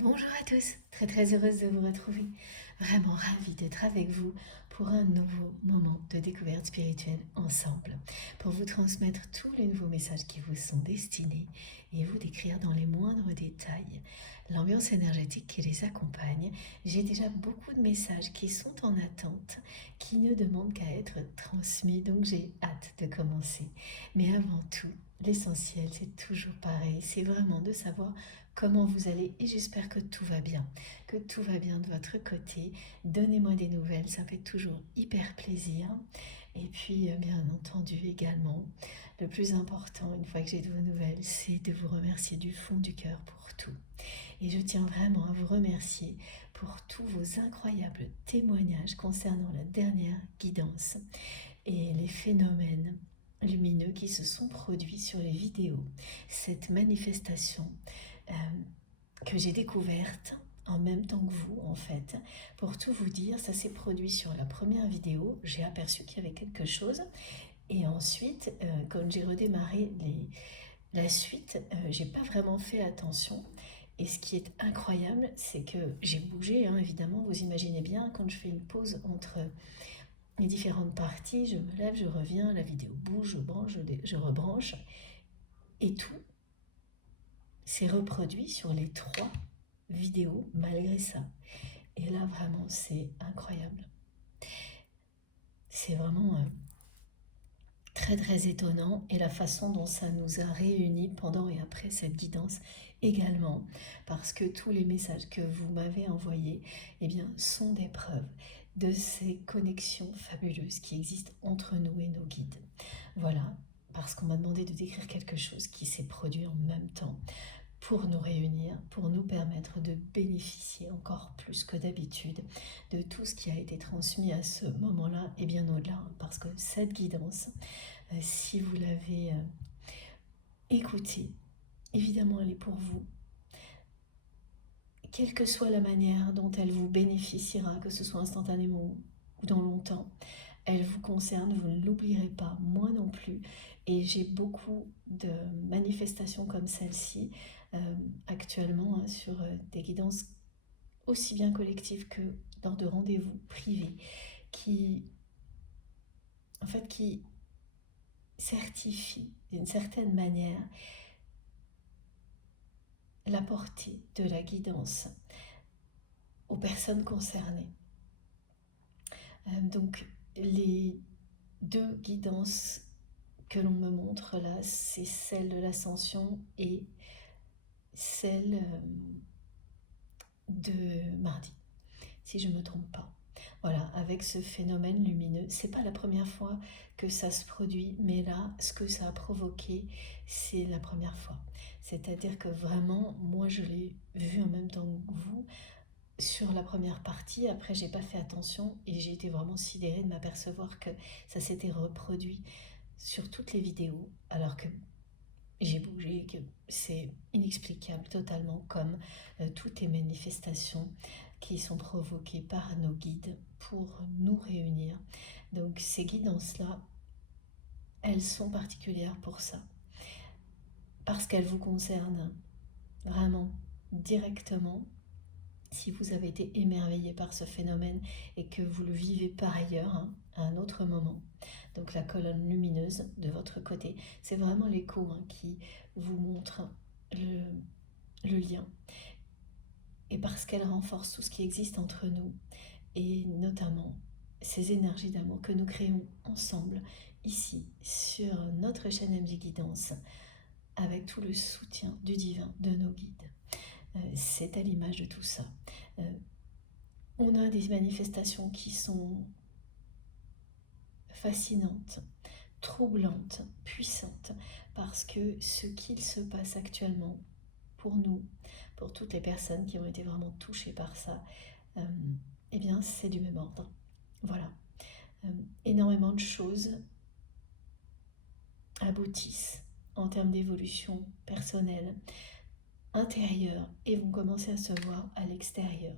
Bonjour à tous, très heureuse de vous retrouver. Vraiment ravie d'être avec vous pour un nouveau moment de découverte spirituelle ensemble, pour vous transmettre tous les nouveaux messages qui vous sont destinés et vous décrire dans les moindres détails l'ambiance énergétique qui les accompagne. J'ai déjà beaucoup de messages qui sont en attente, qui ne demandent qu'à être transmis, donc j'ai hâte de commencer. Mais avant tout, l'essentiel, c'est toujours pareil, c'est vraiment de savoir comment vous allez et j'espère que tout va bien, de votre côté. Donnez-moi des nouvelles, ça fait toujours hyper plaisir. Et puis, bien entendu également, le plus important, une fois que j'ai de vos nouvelles, c'est de vous remercier du fond du cœur pour tout. Et je tiens vraiment à vous remercier pour tous vos incroyables témoignages concernant la dernière guidance et les phénomènes lumineux qui se sont produits sur les vidéos. Cette manifestation euh, que j'ai découverte en même temps que vous, en fait. Pour tout vous dire, ça s'est produit sur la première vidéo. J'ai aperçu qu'il y avait quelque chose. Et ensuite, quand j'ai redémarré la suite, j'ai pas vraiment fait attention. Et ce qui est incroyable, c'est que j'ai bougé, hein, évidemment, vous imaginez bien, quand je fais une pause entre les différentes parties, je me lève, je reviens, la vidéo bouge, je branche, je rebranche, et tout s'est reproduit sur les 3 vidéos malgré ça. Et là, vraiment, c'est incroyable. C'est vraiment très étonnant, et la façon dont ça nous a réunis pendant et après cette guidance également, parce que tous les messages que vous m'avez envoyés, eh bien, sont des preuves de ces connexions fabuleuses qui existent entre nous et nos guides. Voilà, parce qu'on m'a demandé de décrire quelque chose qui s'est produit en même temps pour nous réunir, pour nous permettre de bénéficier encore plus que d'habitude de tout ce qui a été transmis à ce moment-là et bien au-delà, parce que cette guidance, si vous l'avez écoutée, évidemment elle est pour vous. Quelle que soit la manière dont elle vous bénéficiera, que ce soit instantanément ou dans longtemps, elle vous concerne, vous ne l'oublierez pas, moi non plus. Et j'ai beaucoup de manifestations comme celle-ci actuellement, hein, sur des guidances aussi bien collectives que lors de rendez-vous privés, qui, en fait, qui certifient d'une certaine manière la portée de la guidance aux personnes concernées. Donc, les 2 guidances que l'on me montre là, c'est celle de l'ascension et celle de mardi, si je ne me trompe pas. Voilà, avec ce phénomène lumineux, c'est pas la première fois que ça se produit, mais là, ce que ça a provoqué, c'est la première fois. C'est-à-dire que vraiment, moi, je l'ai vu en même temps que vous sur la première partie. Après, j'ai pas fait attention et j'ai été vraiment sidérée de m'apercevoir que ça s'était reproduit sur toutes les vidéos, alors que j'ai bougé, que c'est inexplicable totalement, comme toutes les manifestations qui sont provoquées par nos guides pour nous réunir. Donc ces guidances-là, elles sont particulières pour ça, parce qu'elles vous concernent vraiment directement. Si vous avez été émerveillé par ce phénomène et que vous le vivez par ailleurs, hein, à un autre moment, donc la colonne lumineuse de votre côté, c'est vraiment l'écho, hein, qui vous montre le lien. Et parce qu'elle renforce tout ce qui existe entre nous, et notamment ces énergies d'amour que nous créons ensemble, ici, sur notre chaîne MJ Guidance, avec tout le soutien du divin, de nos guides. C'est à l'image de tout ça. On a des manifestations qui sont fascinantes, troublantes, puissantes, parce que ce qu'il se passe actuellement pour nous, pour toutes les personnes qui ont été vraiment touchées par ça, eh bien c'est du même ordre. Voilà. Énormément de choses aboutissent en termes d'évolution personnelle, intérieure, et vont commencer à se voir à l'extérieur.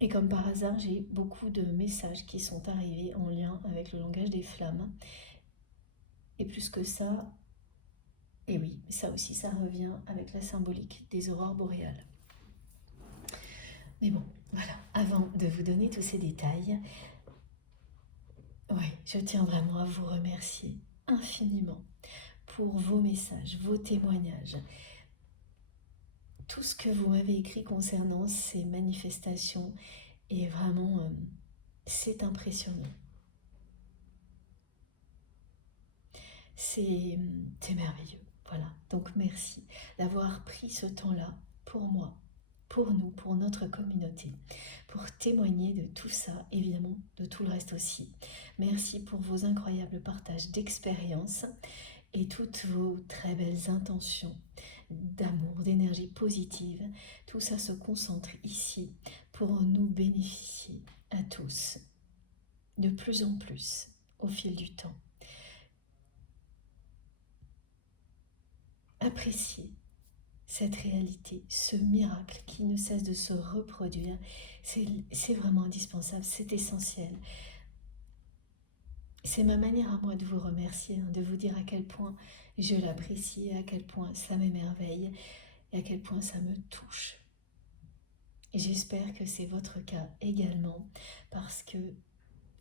Et comme par hasard, j'ai beaucoup de messages qui sont arrivés en lien avec le langage des flammes. Et plus que ça, et oui, ça aussi, ça revient avec la symbolique des aurores boréales. Mais bon, voilà, avant de vous donner tous ces détails, oui, je tiens vraiment à vous remercier infiniment pour vos messages, vos témoignages, tout ce que vous m'avez écrit concernant ces manifestations est vraiment, c'est impressionnant. C'est merveilleux. Voilà, donc merci d'avoir pris ce temps-là pour moi, pour nous, pour notre communauté, pour témoigner de tout ça, évidemment, de tout le reste aussi. Merci pour vos incroyables partages d'expériences et toutes vos très belles intentions d'amour, d'énergie positive. Tout ça se concentre ici pour nous bénéficier à tous, de plus en plus, au fil du temps. Appréciez cette réalité, ce miracle qui ne cesse de se reproduire, c'est vraiment indispensable, c'est essentiel. C'est ma manière à moi de vous remercier, de vous dire à quel point je l'apprécie, à quel point ça m'émerveille et à quel point ça me touche. Et j'espère que c'est votre cas également, parce que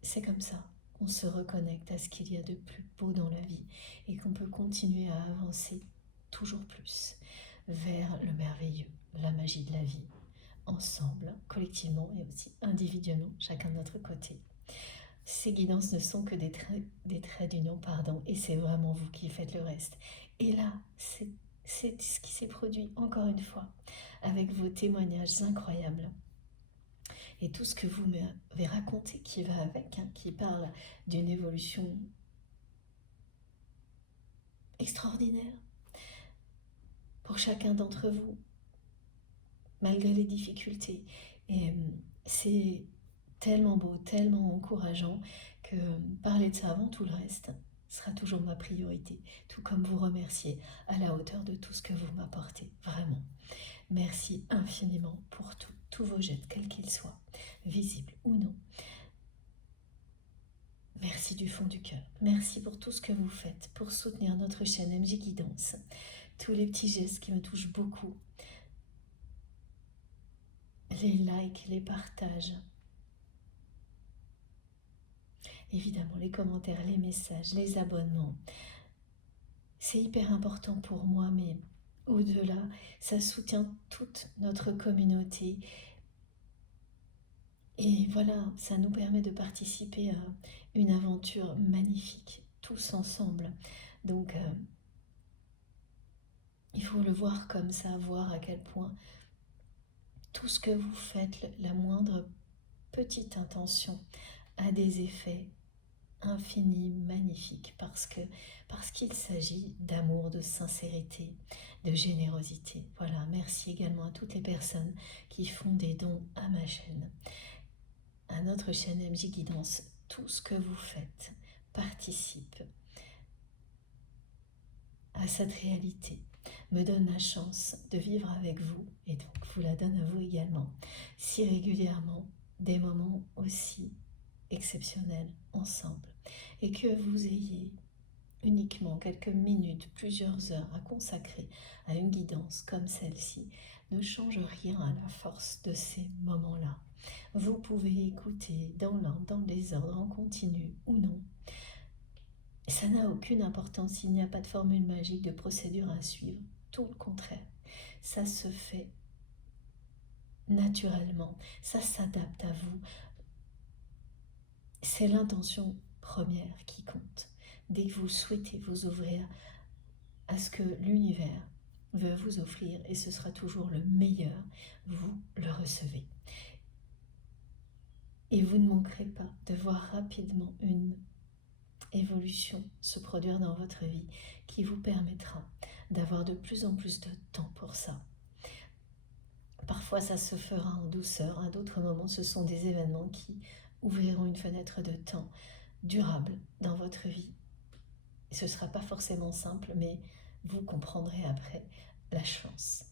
c'est comme ça qu'on se reconnecte à ce qu'il y a de plus beau dans la vie et qu'on peut continuer à avancer toujours plus vers le merveilleux, la magie de la vie, ensemble, collectivement et aussi individuellement, chacun de notre côté. Ces guidances ne sont que des traits d'union, pardon, et c'est vraiment vous qui faites le reste. Et là, c'est ce qui s'est produit encore une fois, avec vos témoignages incroyables. Et tout ce que vous m'avez raconté qui va avec, qui parle d'une évolution extraordinaire pour chacun d'entre vous, malgré les difficultés. Et c'est tellement beau, tellement encourageant que parler de ça avant tout le reste sera toujours ma priorité, tout comme vous remercier à la hauteur de tout ce que vous m'apportez, vraiment. Merci infiniment pour tous vos gestes, quels qu'ils soient, visibles ou non. Merci du fond du cœur. Merci pour tout ce que vous faites pour soutenir notre chaîne MJ Guidance. Tous les petits gestes qui me touchent beaucoup. Les likes, les partages. Évidemment, les commentaires, les messages, les abonnements. C'est hyper important pour moi, mais au-delà, ça soutient toute notre communauté. Et voilà, ça nous permet de participer à une aventure magnifique, tous ensemble. Donc, il faut le voir comme ça, voir à quel point tout ce que vous faites, la moindre petite intention, a des effets infinis, magnifiques, parce qu'il s'agit d'amour, de sincérité, de générosité. Voilà, merci également à toutes les personnes qui font des dons à ma chaîne, à notre chaîne MJ Guidance. Tout ce que vous faites participe à cette réalité, me donne la chance de vivre avec vous et donc vous la donne à vous également, si régulièrement, des moments aussi exceptionnels ensemble, et que vous ayez uniquement quelques minutes, plusieurs heures à consacrer à une guidance comme celle-ci ne change rien à la force de ces moments-là. Vous pouvez écouter dans l'ordre, dans le désordre, en continu ou non. Ça n'a aucune importance, il n'y a pas de formule magique, de procédure à suivre, tout le contraire. Ça se fait naturellement, ça s'adapte à vous. C'est l'intention première qui compte. Dès que vous souhaitez vous ouvrir à ce que l'univers veut vous offrir, et ce sera toujours le meilleur, vous le recevez. Et vous ne manquerez pas de voir rapidement une évolution se produire dans votre vie qui vous permettra d'avoir de plus en plus de temps pour ça. Parfois ça se fera en douceur, à d'autres moments ce sont des événements qui ouvriront une fenêtre de temps durable dans votre vie. Ce ne sera pas forcément simple, mais vous comprendrez après la chance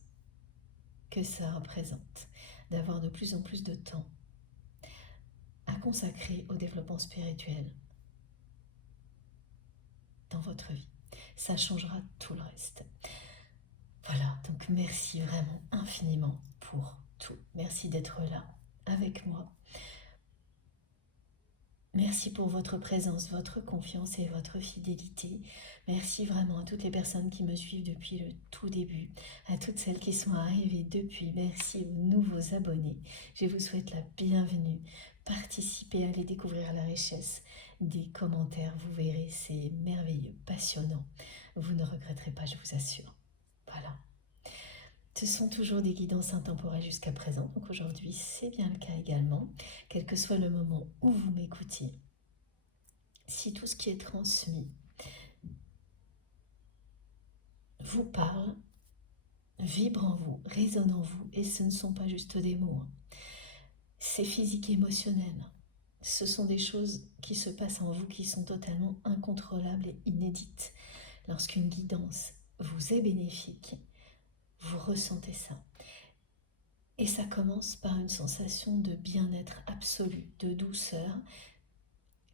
que ça représente d'avoir de plus en plus de temps à consacrer au développement spirituel dans votre vie. Ça changera tout le reste. Voilà, donc merci vraiment infiniment pour tout. Merci d'être là avec moi. Merci pour votre présence, votre confiance et votre fidélité. Merci vraiment à toutes les personnes qui me suivent depuis le tout début, à toutes celles qui sont arrivées depuis. Merci aux nouveaux abonnés. Je vous souhaite la bienvenue. Participez à aller découvrir la richesse des commentaires. Vous verrez, c'est merveilleux, passionnant. Vous ne regretterez pas, je vous assure. Voilà. Ce sont toujours des guidances intemporelles jusqu'à présent, donc aujourd'hui c'est bien le cas également, quel que soit le moment où vous m'écoutiez. Si tout ce qui est transmis vous parle, vibre en vous, résonne en vous, et ce ne sont pas juste des mots, c'est physique et émotionnel. Ce sont des choses qui se passent en vous qui sont totalement incontrôlables et inédites. Lorsqu'une guidance vous est bénéfique, vous ressentez ça. Et ça commence par une sensation de bien-être absolu, de douceur,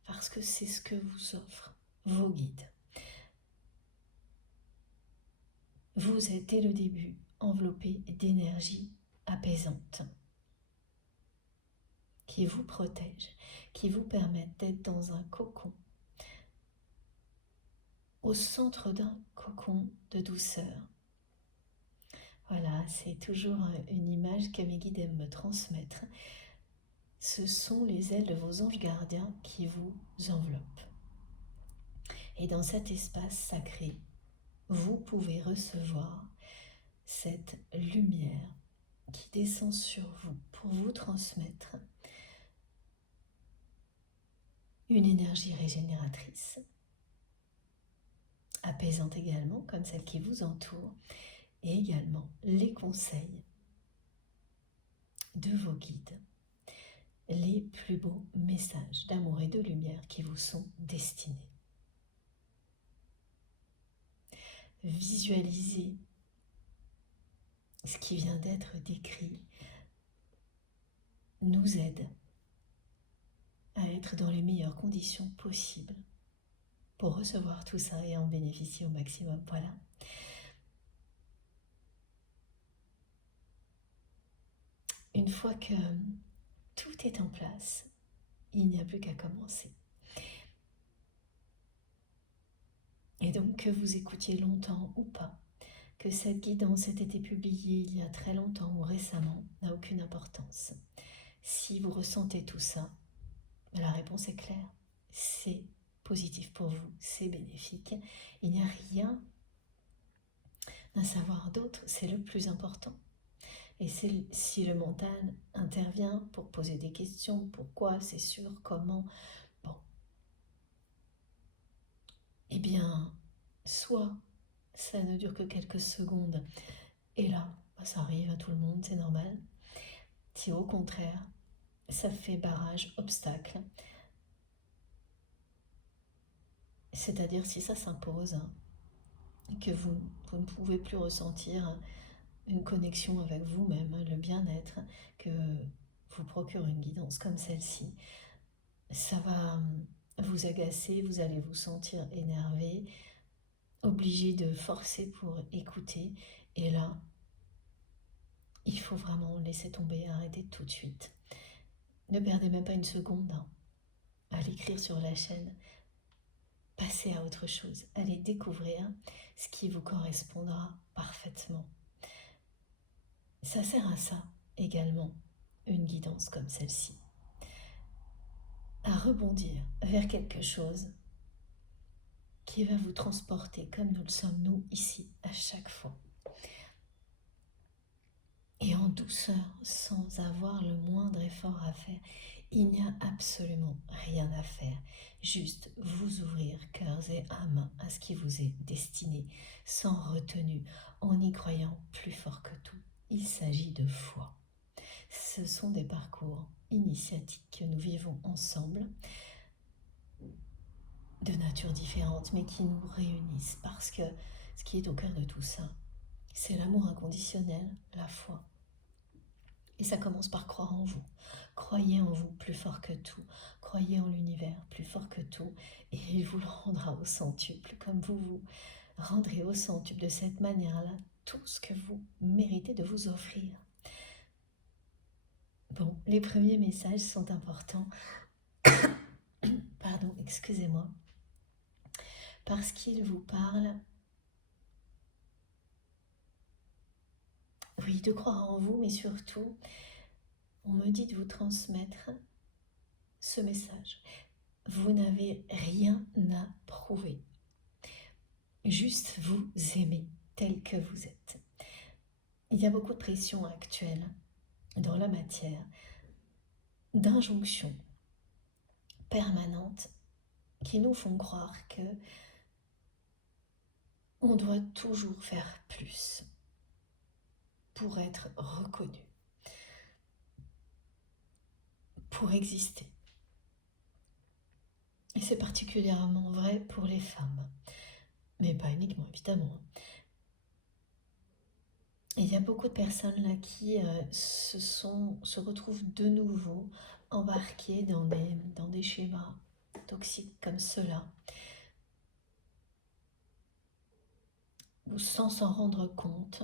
parce que c'est ce que vous offrent vos guides. Vous êtes dès le début enveloppé d'énergie apaisante qui vous protège, qui vous permettent d'être dans un cocon, au centre d'un cocon de douceur. Voilà, c'est toujours une image que mes guides aiment me transmettre. Ce sont les ailes de vos anges gardiens qui vous enveloppent. Et dans cet espace sacré, vous pouvez recevoir cette lumière qui descend sur vous pour vous transmettre une énergie régénératrice, apaisante également, comme celle qui vous entoure, et également les conseils de vos guides, les plus beaux messages d'amour et de lumière qui vous sont destinés. Visualisez ce qui vient d'être décrit nous aide à être dans les meilleures conditions possibles pour recevoir tout ça et en bénéficier au maximum. Voilà. Une fois que tout est en place, il n'y a plus qu'à commencer. Et donc que vous écoutiez longtemps ou pas, que cette guidance ait été publiée il y a très longtemps ou récemment, n'a aucune importance. Si vous ressentez tout ça, la réponse est claire. C'est positif pour vous, c'est bénéfique. Il n'y a rien à savoir d'autre, c'est le plus important. Et si le mental intervient pour poser des questions, pourquoi, c'est sûr, comment, bon, eh bien, soit ça ne dure que quelques secondes, et là, ça arrive à tout le monde, c'est normal. Si au contraire, ça fait barrage, obstacle, c'est-à-dire si ça s'impose, que vous ne pouvez plus ressentir une connexion avec vous-même, le bien-être que vous procure une guidance comme celle-ci, ça va vous agacer, vous allez vous sentir énervé, obligé de forcer pour écouter, et là, il faut vraiment laisser tomber, arrêter tout de suite. Ne perdez même pas une seconde à l'écrire sur la chaîne. Passez à autre chose, allez découvrir ce qui vous correspondra parfaitement. Ça sert à ça également, une guidance comme celle-ci. À rebondir vers quelque chose qui va vous transporter comme nous le sommes nous ici à chaque fois. Et en douceur, sans avoir le moindre effort à faire. Il n'y a absolument rien à faire. Juste vous ouvrir cœurs et âmes à ce qui vous est destiné, sans retenue, en y croyant plus fort que tout. Il s'agit de foi. Ce sont des parcours initiatiques que nous vivons ensemble, de nature différente, mais qui nous réunissent, parce que ce qui est au cœur de tout ça, c'est l'amour inconditionnel, la foi. Et ça commence par croire en vous. Croyez en vous plus fort que tout. Croyez en l'univers plus fort que tout. Et il vous le rendra au centuple, comme vous vous rendrez au centuple de cette manière-là tout ce que vous méritez de vous offrir. Bon, les premiers messages sont importants. Pardon, excusez-moi. Parce qu'ils vous parlent, oui, de croire en vous, mais surtout, on me dit de vous transmettre ce message. Vous n'avez rien à prouver. Juste vous aimer tel que vous êtes. Il y a beaucoup de pression actuelle dans la matière, d'injonctions permanentes qui nous font croire que on doit toujours faire plus pour être reconnu, pour exister. Et c'est particulièrement vrai pour les femmes, mais pas uniquement évidemment. Et il y a beaucoup de personnes là qui se retrouvent de nouveau embarquées dans des schémas toxiques comme cela, ou sans s'en rendre compte.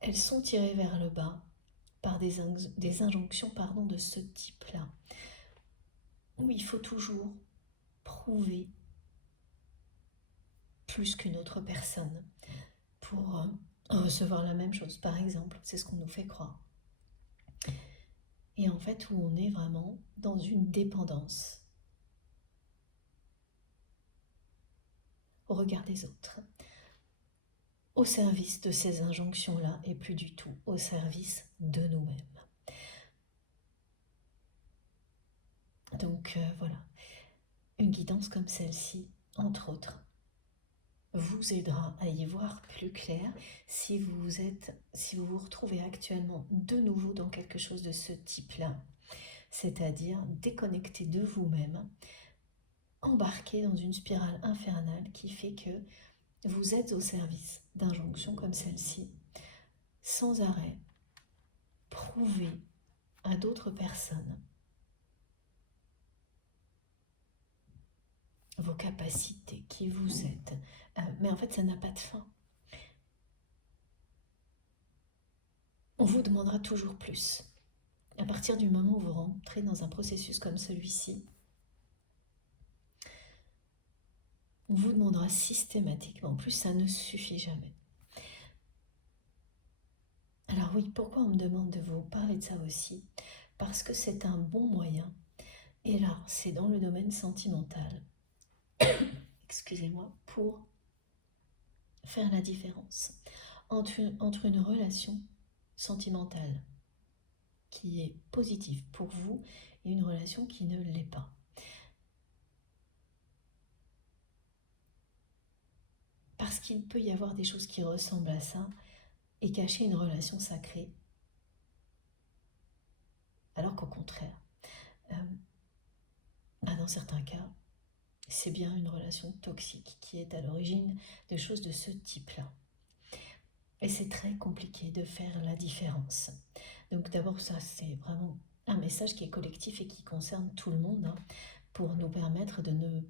Elles sont tirées vers le bas par des injonctions de ce type-là, où il faut toujours prouver plus qu'une autre personne pour recevoir la même chose, par exemple. C'est ce qu'on nous fait croire. Et en fait, où on est vraiment dans une dépendance au regard des autres, au service de ces injonctions-là et plus du tout au service de nous-mêmes. Donc voilà, une guidance comme celle-ci, entre autres, vous aidera à y voir plus clair si vous vous retrouvez actuellement de nouveau dans quelque chose de ce type-là, c'est-à-dire déconnecté de vous-même, embarqué dans une spirale infernale qui fait que vous êtes au service d'injonctions comme celle-ci, sans arrêt, prouver à d'autres personnes vos capacités, qui vous êtes. Mais en fait, ça n'a pas de fin. On vous demandera toujours plus. À partir du moment où vous rentrez dans un processus comme celui-ci, on vous demandera systématiquement plus, ça ne suffit jamais. Alors oui, pourquoi on me demande de vous parler de ça aussi? Parce que c'est un bon moyen, et là, c'est dans le domaine sentimental, excusez-moi, pour faire la différence entre une relation sentimentale qui est positive pour vous et une relation qui ne l'est pas. Parce qu'il peut y avoir des choses qui ressemblent à ça et cacher une relation sacrée, alors qu'au contraire, dans certains cas, c'est bien une relation toxique qui est à l'origine de choses de ce type-là. Et c'est très compliqué de faire la différence. Donc d'abord, ça c'est vraiment un message qui est collectif et qui concerne tout le monde, pour nous permettre de ne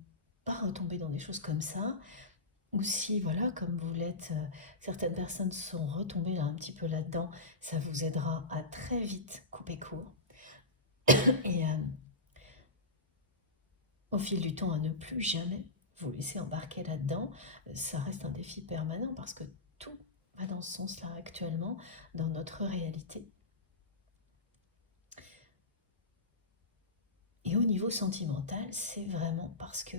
pas retomber dans des choses comme ça. Ou si, voilà, comme vous l'êtes, certaines personnes sont retombées là, un petit peu là-dedans, ça vous aidera à très vite couper court. Et au fil du temps, à ne plus jamais vous laisser embarquer là-dedans. Ça reste un défi permanent parce que tout va dans ce sens-là actuellement, dans notre réalité. Et au niveau sentimental, c'est vraiment parce que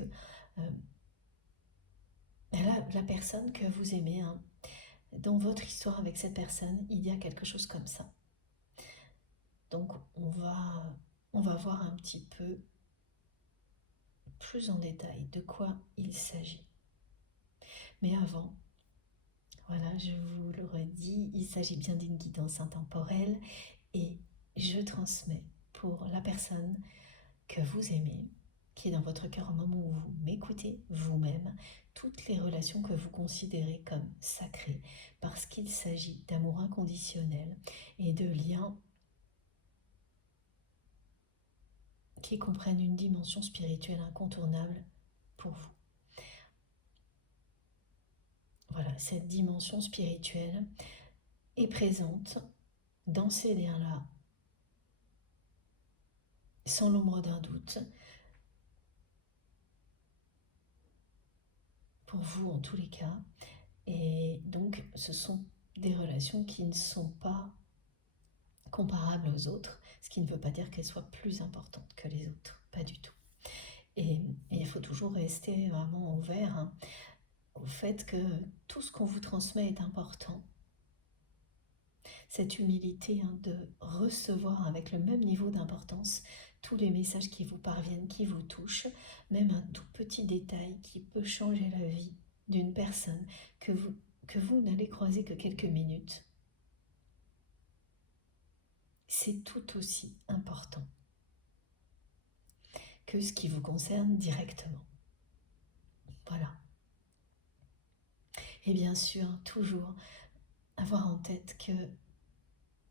la personne que vous aimez, dans votre histoire avec cette personne, il y a quelque chose comme ça. Donc on va voir un petit peu plus en détail de quoi il s'agit. Mais avant, voilà, je vous l'aurais dit, il s'agit bien d'une guidance intemporelle et je transmets pour la personne que vous aimez, qui est dans votre cœur au moment où vous m'écoutez, vous-même, toutes les relations que vous considérez comme sacrées, parce qu'il s'agit d'amour inconditionnel et de liens qui comprennent une dimension spirituelle incontournable pour vous. Voilà, cette dimension spirituelle, est présente dans ces liens-là, sans l'ombre d'un doute, pour vous en tous les cas. Et donc ce sont des relations qui ne sont pas comparables aux autres, ce qui ne veut pas dire qu'elles soient plus importantes que les autres, pas du tout. Et il faut toujours rester vraiment ouvert au fait que tout ce qu'on vous transmet est important. Cette humilité de recevoir avec le même niveau d'importance tous les messages qui vous parviennent, qui vous touchent, même un tout petit détail qui peut changer la vie d'une personne que vous n'allez croiser que quelques minutes. C'est tout aussi important que ce qui vous concerne directement. Voilà. Et bien sûr, toujours avoir en tête que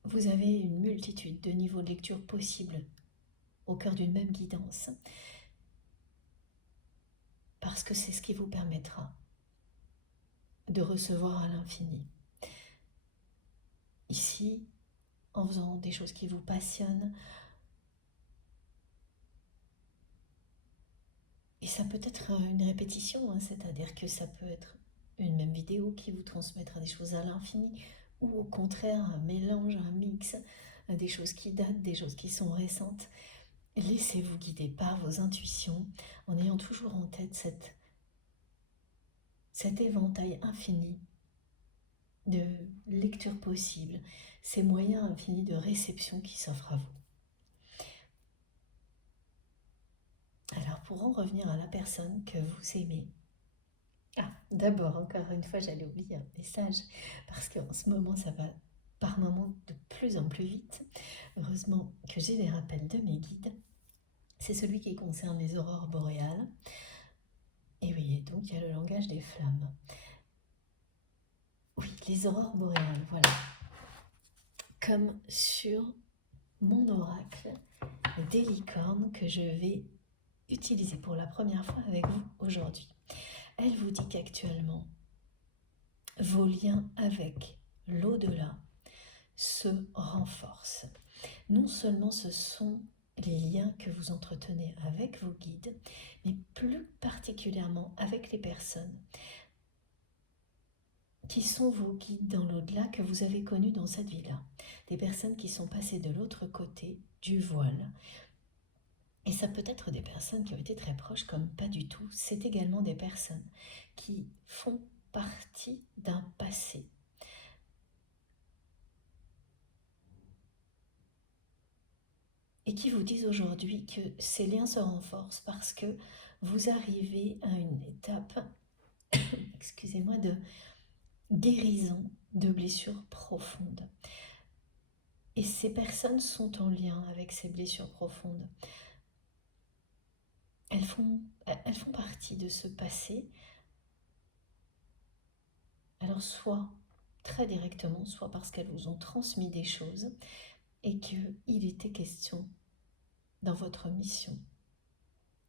vous avez une multitude de niveaux de lecture possibles au cœur d'une même guidance, parce que c'est ce qui vous permettra de recevoir à l'infini. Ici, en faisant des choses qui vous passionnent, et ça peut être une répétition, c'est-à-dire que ça peut être une même vidéo qui vous transmettra des choses à l'infini, ou au contraire un mélange, un mix, des choses qui datent, des choses qui sont récentes. Laissez-vous guider par vos intuitions en ayant toujours en tête cet éventail infini de lecture possible, ces moyens infinis de réception qui s'offrent à vous. Alors pour en revenir à la personne que vous aimez, d'abord, encore une fois, j'allais oublier un message, parce qu'en ce moment, ça va par moments de plus en plus vite. Heureusement que j'ai des rappels de mes guides. C'est celui qui concerne les aurores boréales. Et oui, donc il y a le langage des flammes. Oui, les aurores boréales, voilà. Comme sur mon oracle des licornes que je vais utiliser pour la première fois avec vous aujourd'hui. Elle vous dit qu'actuellement, vos liens avec l'au-delà se renforcent. Non seulement ce sont les liens que vous entretenez avec vos guides, mais plus particulièrement avec les personnes qui sont vos guides dans l'au-delà que vous avez connus dans cette vie-là. Des personnes qui sont passées de l'autre côté du voile. Et ça peut être des personnes qui ont été très proches comme pas du tout. C'est également des personnes qui font partie d'un passé. Et qui vous disent aujourd'hui que ces liens se renforcent parce que vous arrivez à une étape, excusez-moi, de guérison de blessures profondes. Et ces personnes sont en lien avec ces blessures profondes. Elles font partie de ce passé. Alors soit très directement, soit parce qu'elles vous ont transmis des choses et qu'il était question dans votre mission,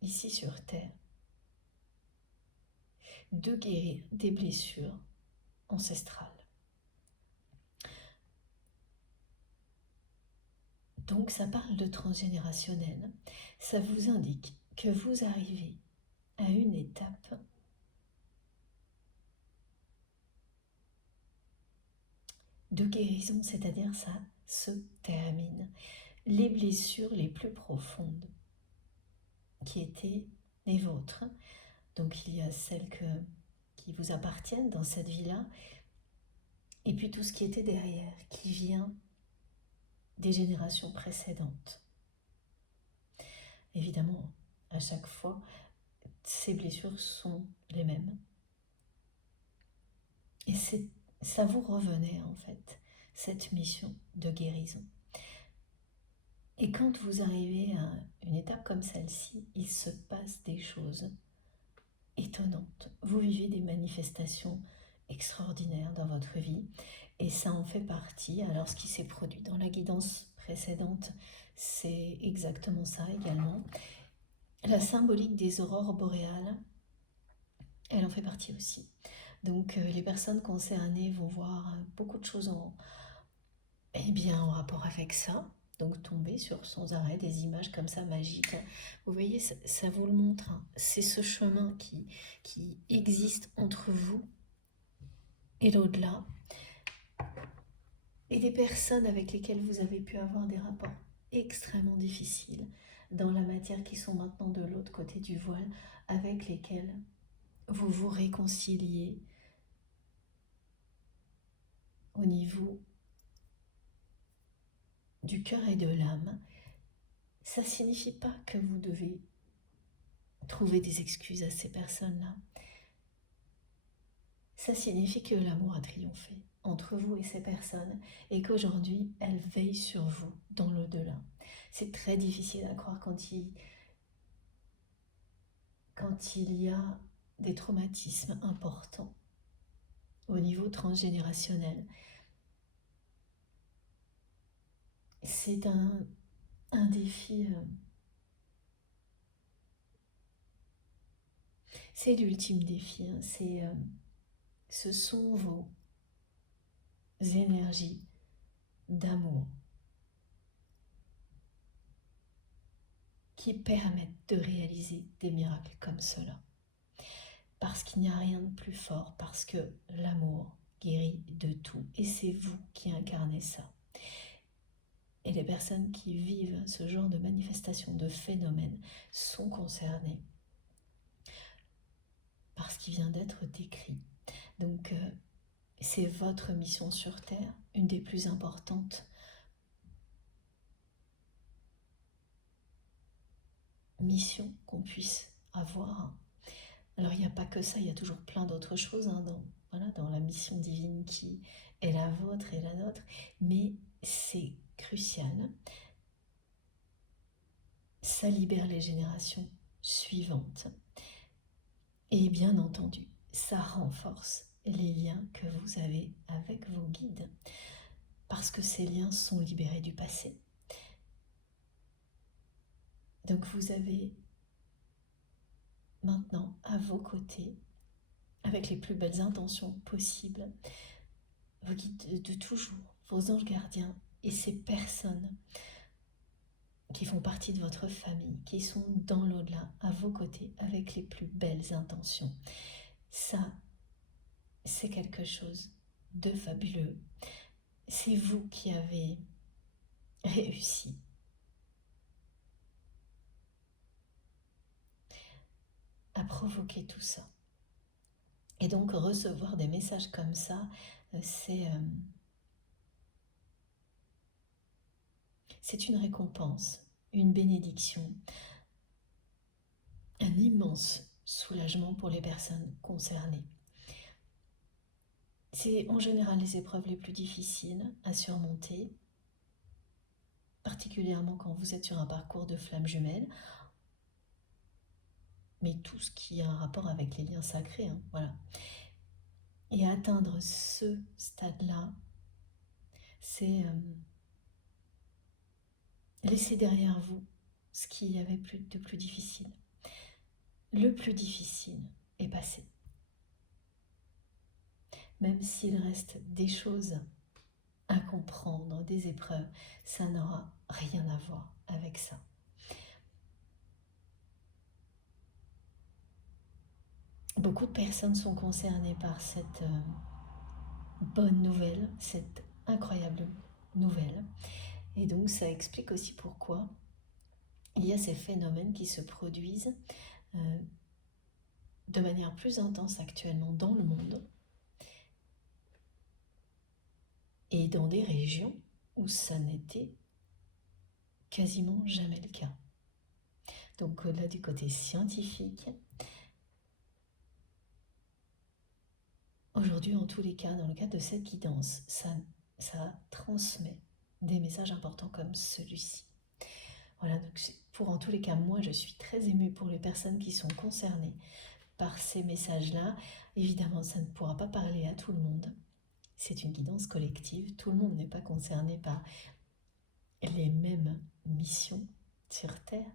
ici sur Terre, de guérir des blessures ancestrales. Donc ça parle de transgénérationnel, ça vous indique que vous arrivez à une étape de guérison, c'est-à-dire ça se termine. Les blessures les plus profondes qui étaient les vôtres, donc il y a celles qui vous appartiennent dans cette vie-là, et puis tout ce qui était derrière, qui vient des générations précédentes. Évidemment, à chaque fois, ces blessures sont les mêmes. Et ça vous revenait en fait, cette mission de guérison. Et quand vous arrivez à une étape comme celle-ci, il se passe des choses étonnantes. Vous vivez des manifestations extraordinaires dans votre vie et ça en fait partie. Alors ce qui s'est produit dans la guidance précédente, c'est exactement ça également. La symbolique des aurores boréales, elle en fait partie aussi. Donc les personnes concernées vont voir beaucoup de choses Eh bien, en rapport avec ça, donc tomber sur sans arrêt des images comme ça magiques, hein. Vous voyez, ça vous le montre, hein. C'est ce chemin qui existe entre vous et l'au-delà, et des personnes avec lesquelles vous avez pu avoir des rapports extrêmement difficiles dans la matière qui sont maintenant de l'autre côté du voile, avec lesquelles vous vous réconciliez au niveau du cœur et de l'âme. Ça ne signifie pas que vous devez trouver des excuses à ces personnes-là. Ça signifie que l'amour a triomphé entre vous et ces personnes et qu'aujourd'hui, elles veillent sur vous dans l'au-delà. C'est très difficile à croire quand il y a des traumatismes importants au niveau transgénérationnel. C'est un défi, c'est l'ultime défi, hein. Ce sont vos énergies d'amour qui permettent de réaliser des miracles comme cela. Parce qu'il n'y a rien de plus fort, parce que l'amour guérit de tout. Et c'est vous qui incarnez ça. Et les personnes qui vivent ce genre de manifestation, de phénomène, sont concernées par ce qui vient d'être décrit. Donc, c'est votre mission sur Terre, une des plus importantes. Mission qu'on puisse avoir. Alors il n'y a pas que ça, il y a toujours plein d'autres choses, hein, dans la mission divine qui est la vôtre et la nôtre, mais c'est crucial. Ça libère les générations suivantes et bien entendu, ça renforce les liens que vous avez avec vos guides parce que ces liens sont libérés du passé. Donc vous avez maintenant à vos côtés, avec les plus belles intentions possibles, vos guides de toujours, vos anges gardiens et ces personnes qui font partie de votre famille, qui sont dans l'au-delà, à vos côtés, avec les plus belles intentions. Ça, c'est quelque chose de fabuleux. C'est vous qui avez réussi à provoquer tout ça. Et donc recevoir des messages comme ça, c'est une récompense, une bénédiction, un immense soulagement pour les personnes concernées. C'est en général les épreuves les plus difficiles à surmonter, particulièrement quand vous êtes sur un parcours de flammes jumelles, mais tout ce qui a un rapport avec les liens sacrés, hein, voilà. Et atteindre ce stade-là, c'est laisser derrière vous ce qu'il y avait de plus difficile. Le plus difficile est passé. Même s'il reste des choses à comprendre, des épreuves, ça n'aura rien à voir avec ça. Beaucoup de personnes sont concernées par cette bonne nouvelle, cette incroyable nouvelle. Et donc ça explique aussi pourquoi il y a ces phénomènes qui se produisent de manière plus intense actuellement dans le monde et dans des régions où ça n'était quasiment jamais le cas. Donc là, du côté scientifique, aujourd'hui, en tous les cas, dans le cadre de cette guidance, ça transmet des messages importants comme celui-ci. Voilà, donc pour en tous les cas, moi, je suis très émue pour les personnes qui sont concernées par ces messages-là. Évidemment, ça ne pourra pas parler à tout le monde. C'est une guidance collective. Tout le monde n'est pas concerné par les mêmes missions sur Terre.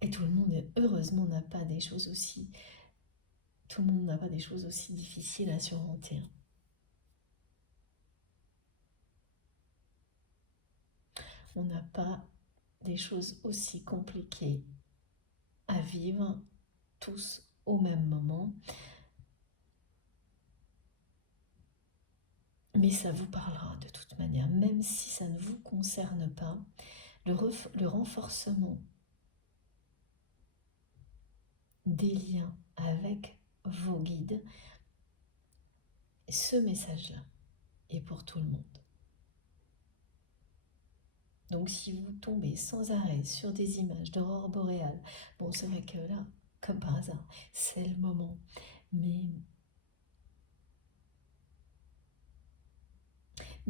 Et tout le monde, heureusement, n'a pas des choses aussi... Tout le monde n'a pas des choses aussi difficiles à surmonter. On n'a pas des choses aussi compliquées à vivre tous au même moment. Mais ça vous parlera de toute manière, même si ça ne vous concerne pas. Le renforcement des liens avec vos guides, ce message-là est pour tout le monde. Donc si vous tombez sans arrêt sur des images d'aurore boréale, bon c'est vrai que là, comme par hasard, c'est le moment, mais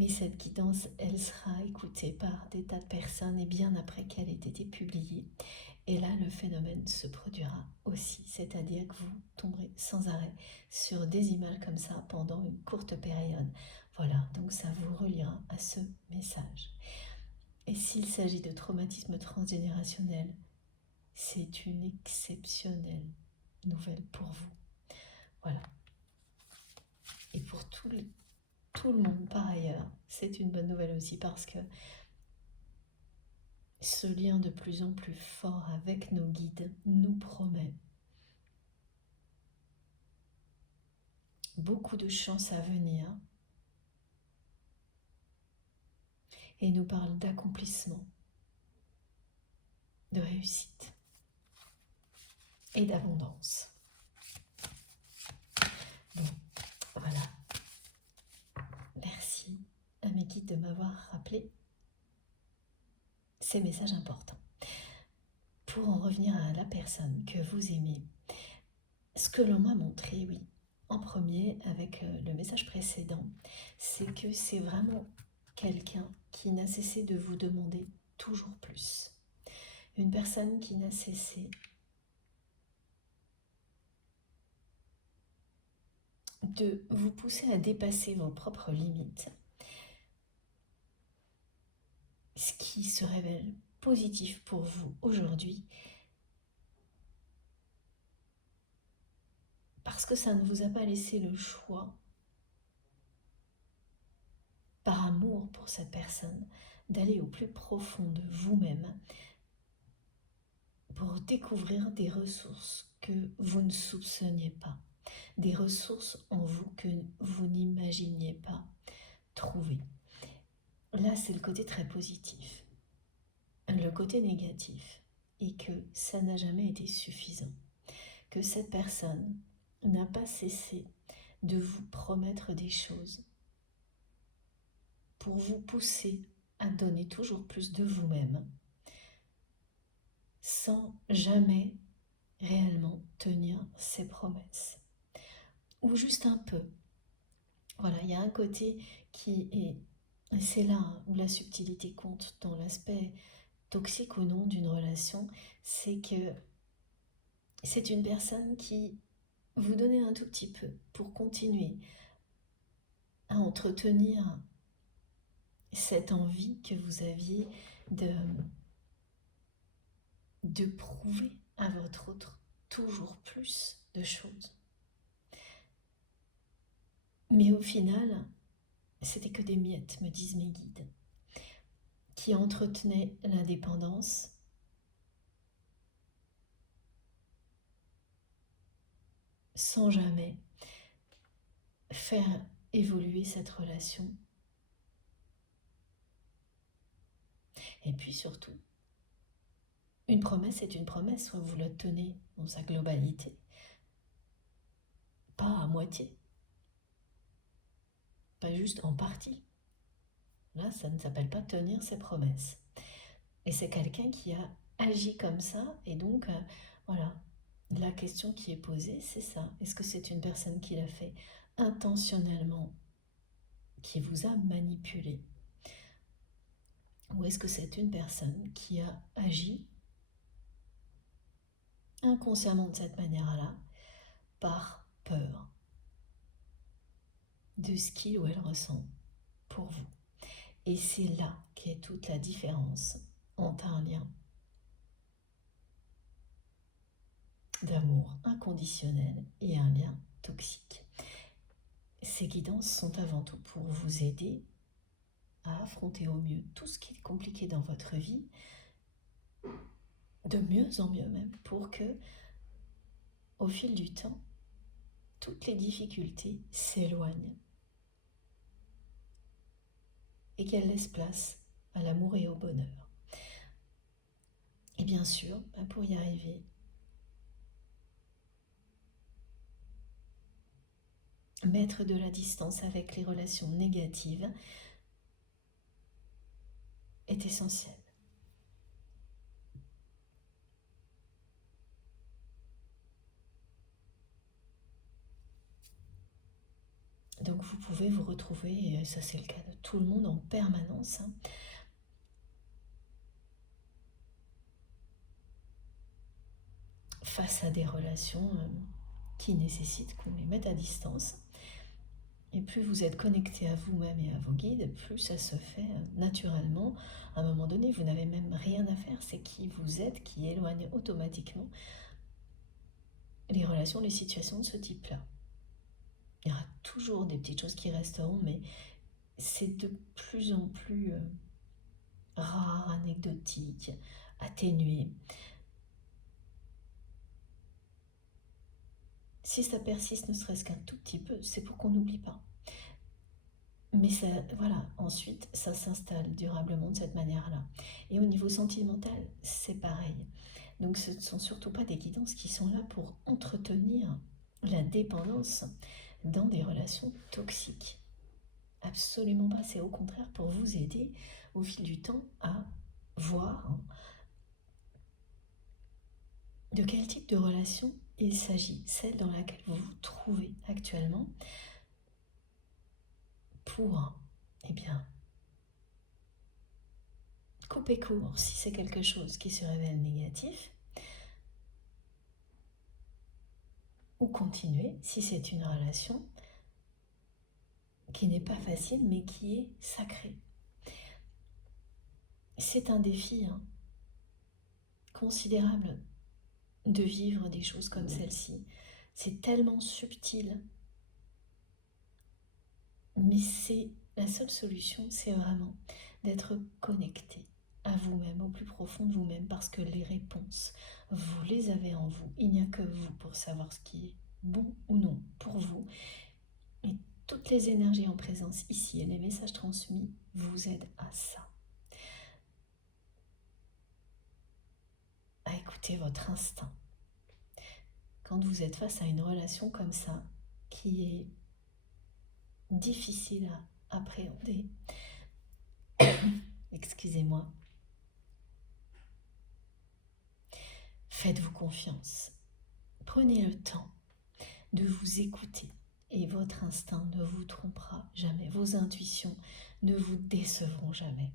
cette guidance, elle sera écoutée par des tas de personnes et bien après qu'elle ait été publiée. Et là, le phénomène se produira aussi, c'est-à-dire que vous tomberez sans arrêt sur des images comme ça pendant une courte période. Voilà, donc ça vous reliera à ce message. Et s'il s'agit de traumatisme transgénérationnel, c'est une exceptionnelle nouvelle pour vous. Voilà. Et pour tout le monde par ailleurs, c'est une bonne nouvelle aussi parce que ce lien de plus en plus fort avec nos guides nous promet beaucoup de chances à venir et nous parle d'accomplissement, de réussite et d'abondance. Bon, voilà. Merci à mes guides de m'avoir rappelé ces messages importants. Pour en revenir à la personne que vous aimez, ce que l'on m'a montré, oui, en premier avec le message précédent, c'est que c'est vraiment quelqu'un qui n'a cessé de vous demander toujours plus. Une personne qui n'a cessé de vous pousser à dépasser vos propres limites, ce qui se révèle positif pour vous aujourd'hui, parce que ça ne vous a pas laissé le choix, par amour pour cette personne, d'aller au plus profond de vous-même pour découvrir des ressources que vous ne soupçonniez pas, des ressources en vous que vous n'imaginiez pas trouver. Là, c'est le côté très positif. Le côté négatif est que ça n'a jamais été suffisant, que cette personne n'a pas cessé de vous promettre des choses pour vous pousser à donner toujours plus de vous-même sans jamais réellement tenir ses promesses. Ou juste un peu. Voilà, il y a un côté qui est... Et c'est là où la subtilité compte dans l'aspect toxique ou non d'une relation, c'est que c'est une personne qui vous donne un tout petit peu pour continuer à entretenir cette envie que vous aviez de prouver à votre autre toujours plus de choses. Mais au final, c'était que des miettes, me disent mes guides, qui entretenaient l'indépendance, sans jamais faire évoluer cette relation. Et puis surtout, une promesse est une promesse, soit vous la tenez dans sa globalité, pas à moitié, pas juste en partie. Là, ça ne s'appelle pas tenir ses promesses. Et c'est quelqu'un qui a agi comme ça, et donc, voilà, la question qui est posée, c'est ça. Est-ce que c'est une personne qui l'a fait intentionnellement, qui vous a manipulé? Ou est-ce que c'est une personne qui a agi inconsciemment de cette manière-là, par peur de ce qu'il ou elle ressent pour vous? Et c'est là qu'est toute la différence entre un lien d'amour inconditionnel et un lien toxique. Ces guidances sont avant tout pour vous aider à affronter au mieux tout ce qui est compliqué dans votre vie, de mieux en mieux même, pour que, au fil du temps, toutes les difficultés s'éloignent et qu'elles laissent place à l'amour et au bonheur. Et bien sûr, pour y arriver, mettre de la distance avec les relations négatives est essentiel. Donc vous pouvez vous retrouver, et ça c'est le cas de tout le monde en permanence, face à des relations qui nécessitent qu'on les mette à distance. Et plus vous êtes connecté à vous-même et à vos guides, plus ça se fait naturellement. À un moment donné, vous n'avez même rien à faire, c'est qui vous êtes qui éloigne automatiquement les relations, les situations de ce type-là. Il y aura toujours des petites choses qui resteront, mais c'est de plus en plus rare, anecdotique, atténué. Si ça persiste ne serait-ce qu'un tout petit peu, c'est pour qu'on n'oublie pas. Mais ça, voilà, ensuite, ça s'installe durablement de cette manière-là. Et au niveau sentimental, c'est pareil. Donc ce ne sont surtout pas des guidances qui sont là pour entretenir la dépendance dans des relations toxiques. Absolument pas, c'est au contraire pour vous aider au fil du temps à voir de quel type de relation il s'agit, celle dans laquelle vous vous trouvez actuellement, pour, eh bien, couper court si c'est quelque chose qui se révèle négatif, ou continuer si c'est une relation qui n'est pas facile mais qui est sacrée. C'est un défi considérable de vivre des choses comme celle-ci. C'est tellement subtil, mais c'est la seule solution, c'est vraiment d'être connecté à vous-même, au plus profond de vous-même, parce que les réponses, vous les avez en vous. Il n'y a que vous pour savoir ce qui est bon ou non pour vous. Et toutes les énergies en présence ici et les messages transmis vous aident à ça. À écouter votre instinct. Quand vous êtes face à une relation comme ça, qui est difficile à appréhender, excusez-moi, faites-vous confiance. Prenez le temps de vous écouter et votre instinct ne vous trompera jamais. Vos intuitions ne vous décevront jamais.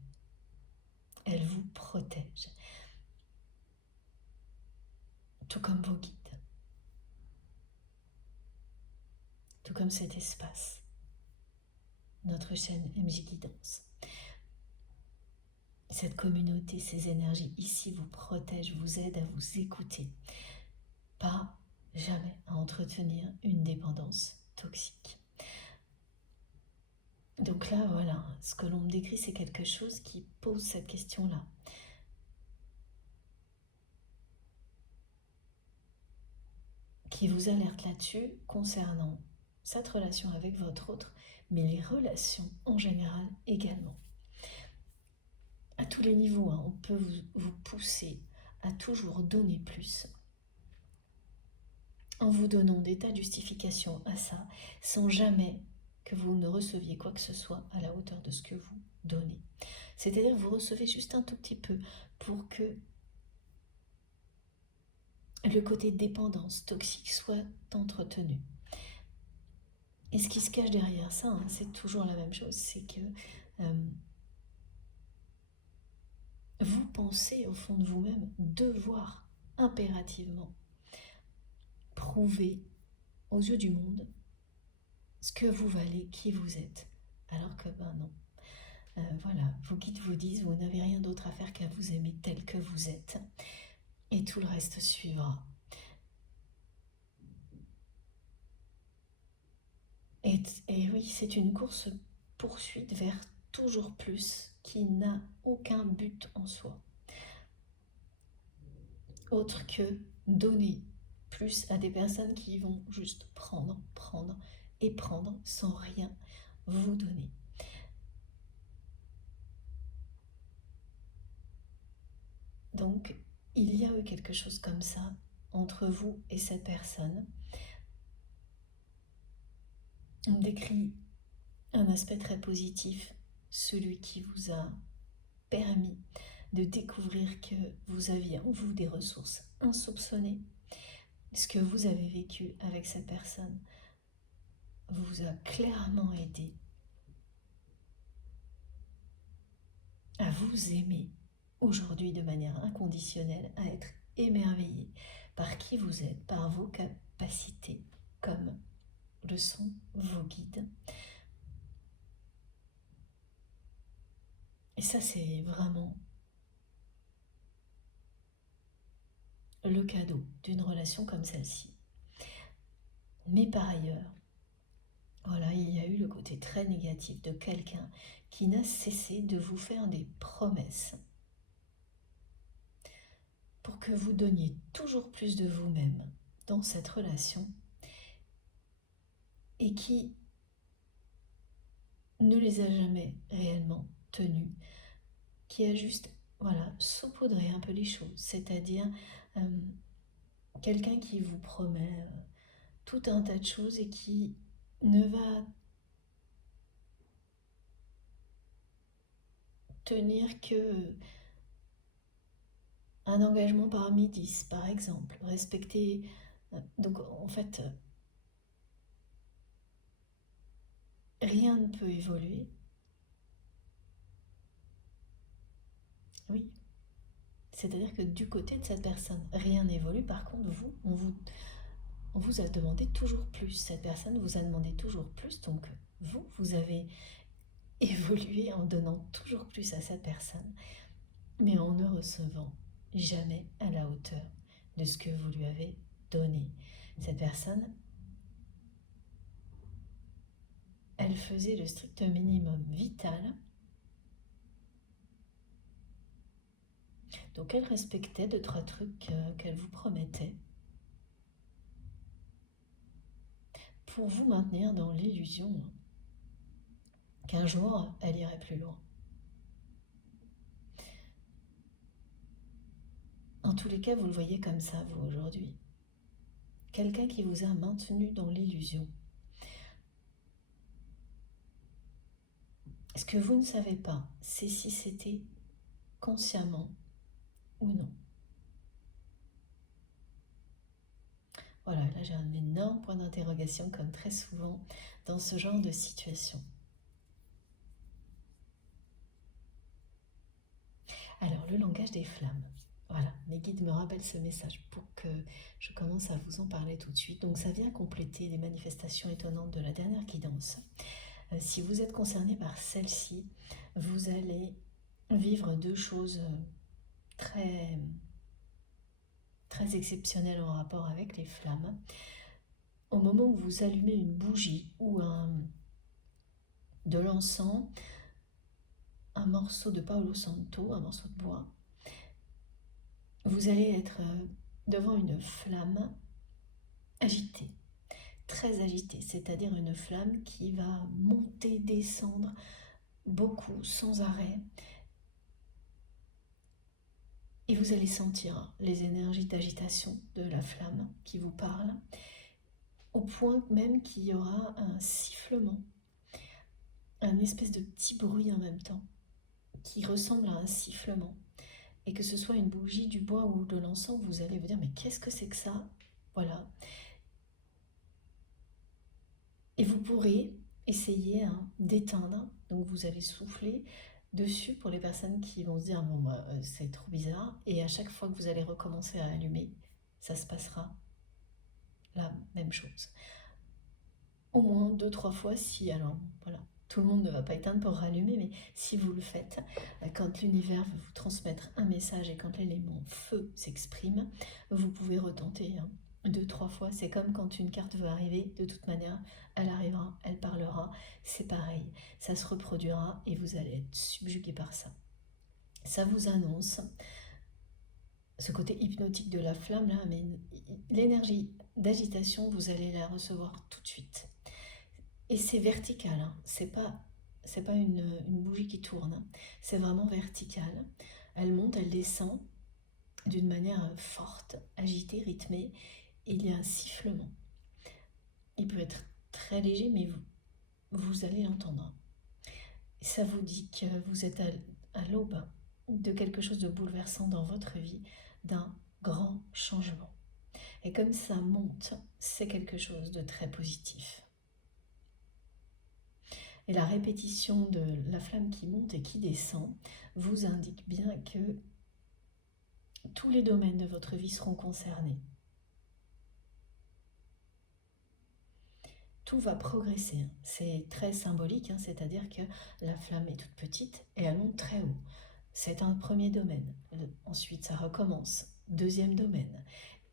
Elles vous protègent, tout comme vos guides, tout comme cet espace, notre chaîne MJ Guidance. Cette communauté, ces énergies ici vous protègent, vous aident à vous écouter, pas jamais à entretenir une dépendance toxique. Donc là, voilà, ce que l'on me décrit, c'est quelque chose qui pose cette question-là. Qui vous alerte là-dessus concernant cette relation avec votre autre, mais les relations en général également. À tous les niveaux, on peut vous pousser à toujours donner plus, en vous donnant des tas de justifications à ça, sans jamais que vous ne receviez quoi que ce soit à la hauteur de ce que vous donnez. C'est-à-dire que vous recevez juste un tout petit peu pour que le côté dépendance toxique soit entretenu. Et ce qui se cache derrière ça, c'est toujours la même chose, c'est que vous pensez au fond de vous-même devoir impérativement prouver aux yeux du monde ce que vous valez, qui vous êtes. Alors que non. Voilà, vos guides vous disent, vous n'avez rien d'autre à faire qu'à vous aimer tel que vous êtes. Et tout le reste suivra. Et oui, c'est une course-poursuite vers toujours plus, qui n'a aucun but en soi, autre que donner plus à des personnes qui vont juste prendre, prendre et prendre sans rien vous donner. Donc, il y a eu quelque chose comme ça entre vous et cette personne. On décrit un aspect très positif, celui qui vous a permis de découvrir que vous aviez en vous des ressources insoupçonnées. Ce que vous avez vécu avec cette personne vous a clairement aidé à vous aimer aujourd'hui de manière inconditionnelle, à être émerveillé par qui vous êtes, par vos capacités, comme le sont vos guides. Et ça, c'est vraiment le cadeau d'une relation comme celle-ci. Mais par ailleurs, voilà, il y a eu le côté très négatif de quelqu'un qui n'a cessé de vous faire des promesses pour que vous donniez toujours plus de vous-même dans cette relation et qui ne les a jamais réellement tenues, qui a juste, voilà, saupoudré un peu les choses, c'est-à-dire quelqu'un qui vous promet tout un tas de choses et qui ne va tenir que un engagement parmi 10, par exemple, respecter. Donc en fait, rien ne peut évoluer. Oui. C'est-à-dire que du côté de cette personne, rien n'évolue. Par contre, vous, on vous a demandé toujours plus. Cette personne vous a demandé toujours plus. Donc vous avez évolué en donnant toujours plus à cette personne, mais en ne recevant jamais à la hauteur de ce que vous lui avez donné. Cette personne, elle faisait le strict minimum vital. Donc elle respectait 2-3 trucs qu'elle vous promettait pour vous maintenir dans l'illusion qu'un jour elle irait plus loin. En tous les cas, vous le voyez comme ça, vous, aujourd'hui. Quelqu'un qui vous a maintenu dans l'illusion. Ce que vous ne savez pas, c'est si c'était consciemment ou non. Voilà, là j'ai un énorme point d'interrogation comme très souvent dans ce genre de situation. Alors, le langage des flammes. Voilà, mes guides me rappellent ce message pour que je commence à vous en parler tout de suite. Donc ça vient compléter les manifestations étonnantes de la dernière guidance. Si vous êtes concerné par celle-ci, vous allez vivre 2 choses très, très exceptionnelles en rapport avec les flammes. Au moment où vous allumez une bougie ou de l'encens, un morceau de Palo Santo, un morceau de bois, vous allez être devant une flamme agitée, très agitée, c'est-à-dire une flamme qui va monter, descendre beaucoup, sans arrêt. Et vous allez sentir les énergies d'agitation de la flamme qui vous parle, au point même qu'il y aura un sifflement, un espèce de petit bruit en même temps, qui ressemble à un sifflement. Et que ce soit une bougie, du bois ou de l'encens, vous allez vous dire, mais qu'est-ce que c'est que ça? Voilà. Et vous pourrez essayer d'éteindre. Donc vous allez souffler dessus pour les personnes qui vont se dire, bon, bah, c'est trop bizarre. Et à chaque fois que vous allez recommencer à allumer, ça se passera la même chose. Au moins 2-3 fois, si, alors voilà, tout le monde ne va pas éteindre pour rallumer, mais si vous le faites, quand l'univers veut vous transmettre un message et quand l'élément feu s'exprime, vous pouvez retenter. 2, 3 fois. C'est comme quand une carte veut arriver, de toute manière, elle arrivera, elle parlera. C'est pareil, ça se reproduira et vous allez être subjugué par ça. Ça vous annonce ce côté hypnotique de la flamme là, mais l'énergie d'agitation, vous allez la recevoir tout de suite. Et c'est vertical, hein. C'est pas une bougie qui tourne, hein. C'est vraiment vertical. Elle monte, elle descend d'une manière forte, agitée, rythmée. Et il y a un sifflement. Il peut être très léger, mais vous allez l'entendre. Et ça vous dit que vous êtes à l'aube de quelque chose de bouleversant dans votre vie, d'un grand changement. Et comme ça monte, c'est quelque chose de très positif. Et la répétition de la flamme qui monte et qui descend vous indique bien que tous les domaines de votre vie seront concernés. Tout va progresser. C'est très symbolique, hein, c'est-à-dire que la flamme est toute petite et elle monte très haut. C'est un premier domaine. Ensuite, ça recommence. Deuxième domaine.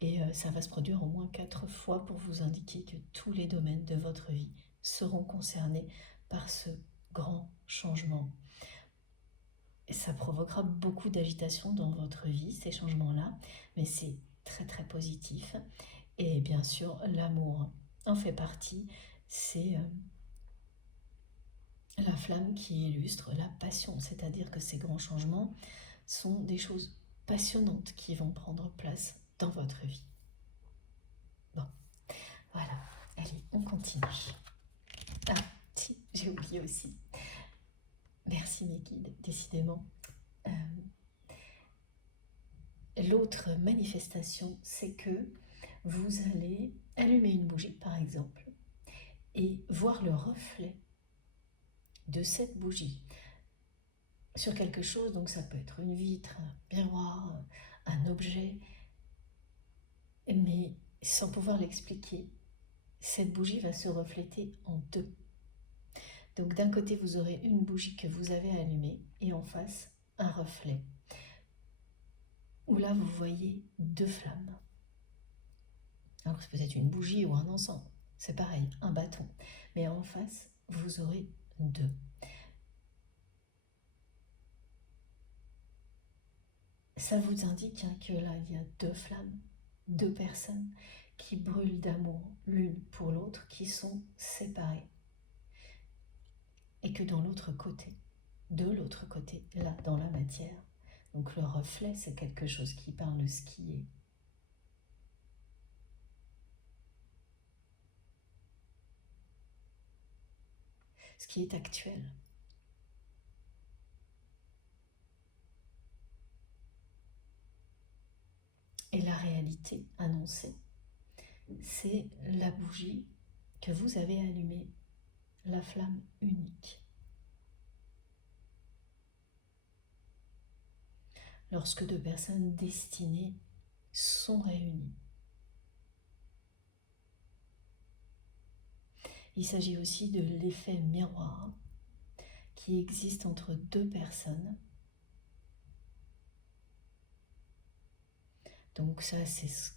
Et ça va se produire au moins 4 fois pour vous indiquer que tous les domaines de votre vie seront concernés par ce grand changement. Et ça provoquera beaucoup d'agitation dans votre vie, ces changements-là, mais c'est très très positif. Et bien sûr, l'amour en fait partie. C'est la flamme qui illustre la passion, c'est-à-dire que ces grands changements sont des choses passionnantes qui vont prendre place dans votre vie. Bon, voilà. Allez, on continue. Ah, si, j'ai oublié aussi. Merci mes guides, décidément. L'autre manifestation, c'est que vous allez allumer une bougie, par exemple, et voir le reflet de cette bougie sur quelque chose. Donc ça peut être une vitre, un miroir, un objet, mais sans pouvoir l'expliquer, cette bougie va se refléter en deux. Donc d'un côté, vous aurez une bougie que vous avez allumée et en face, un reflet. Où là, vous voyez deux flammes. Alors c'est peut-être une bougie ou un encens, c'est pareil, un bâton. Mais en face, vous aurez deux. Ça vous indique que là, il y a deux flammes, deux personnes qui brûlent d'amour l'une pour l'autre, qui sont séparées. Et que dans l'autre côté, de l'autre côté, là, dans la matière, donc le reflet, c'est quelque chose qui parle de ce qui est. Ce qui est actuel. Et la réalité annoncée, c'est la bougie que vous avez allumée, la flamme unique. Lorsque deux personnes destinées sont réunies. Il s'agit aussi de l'effet miroir qui existe entre deux personnes. Donc ça, c'est ce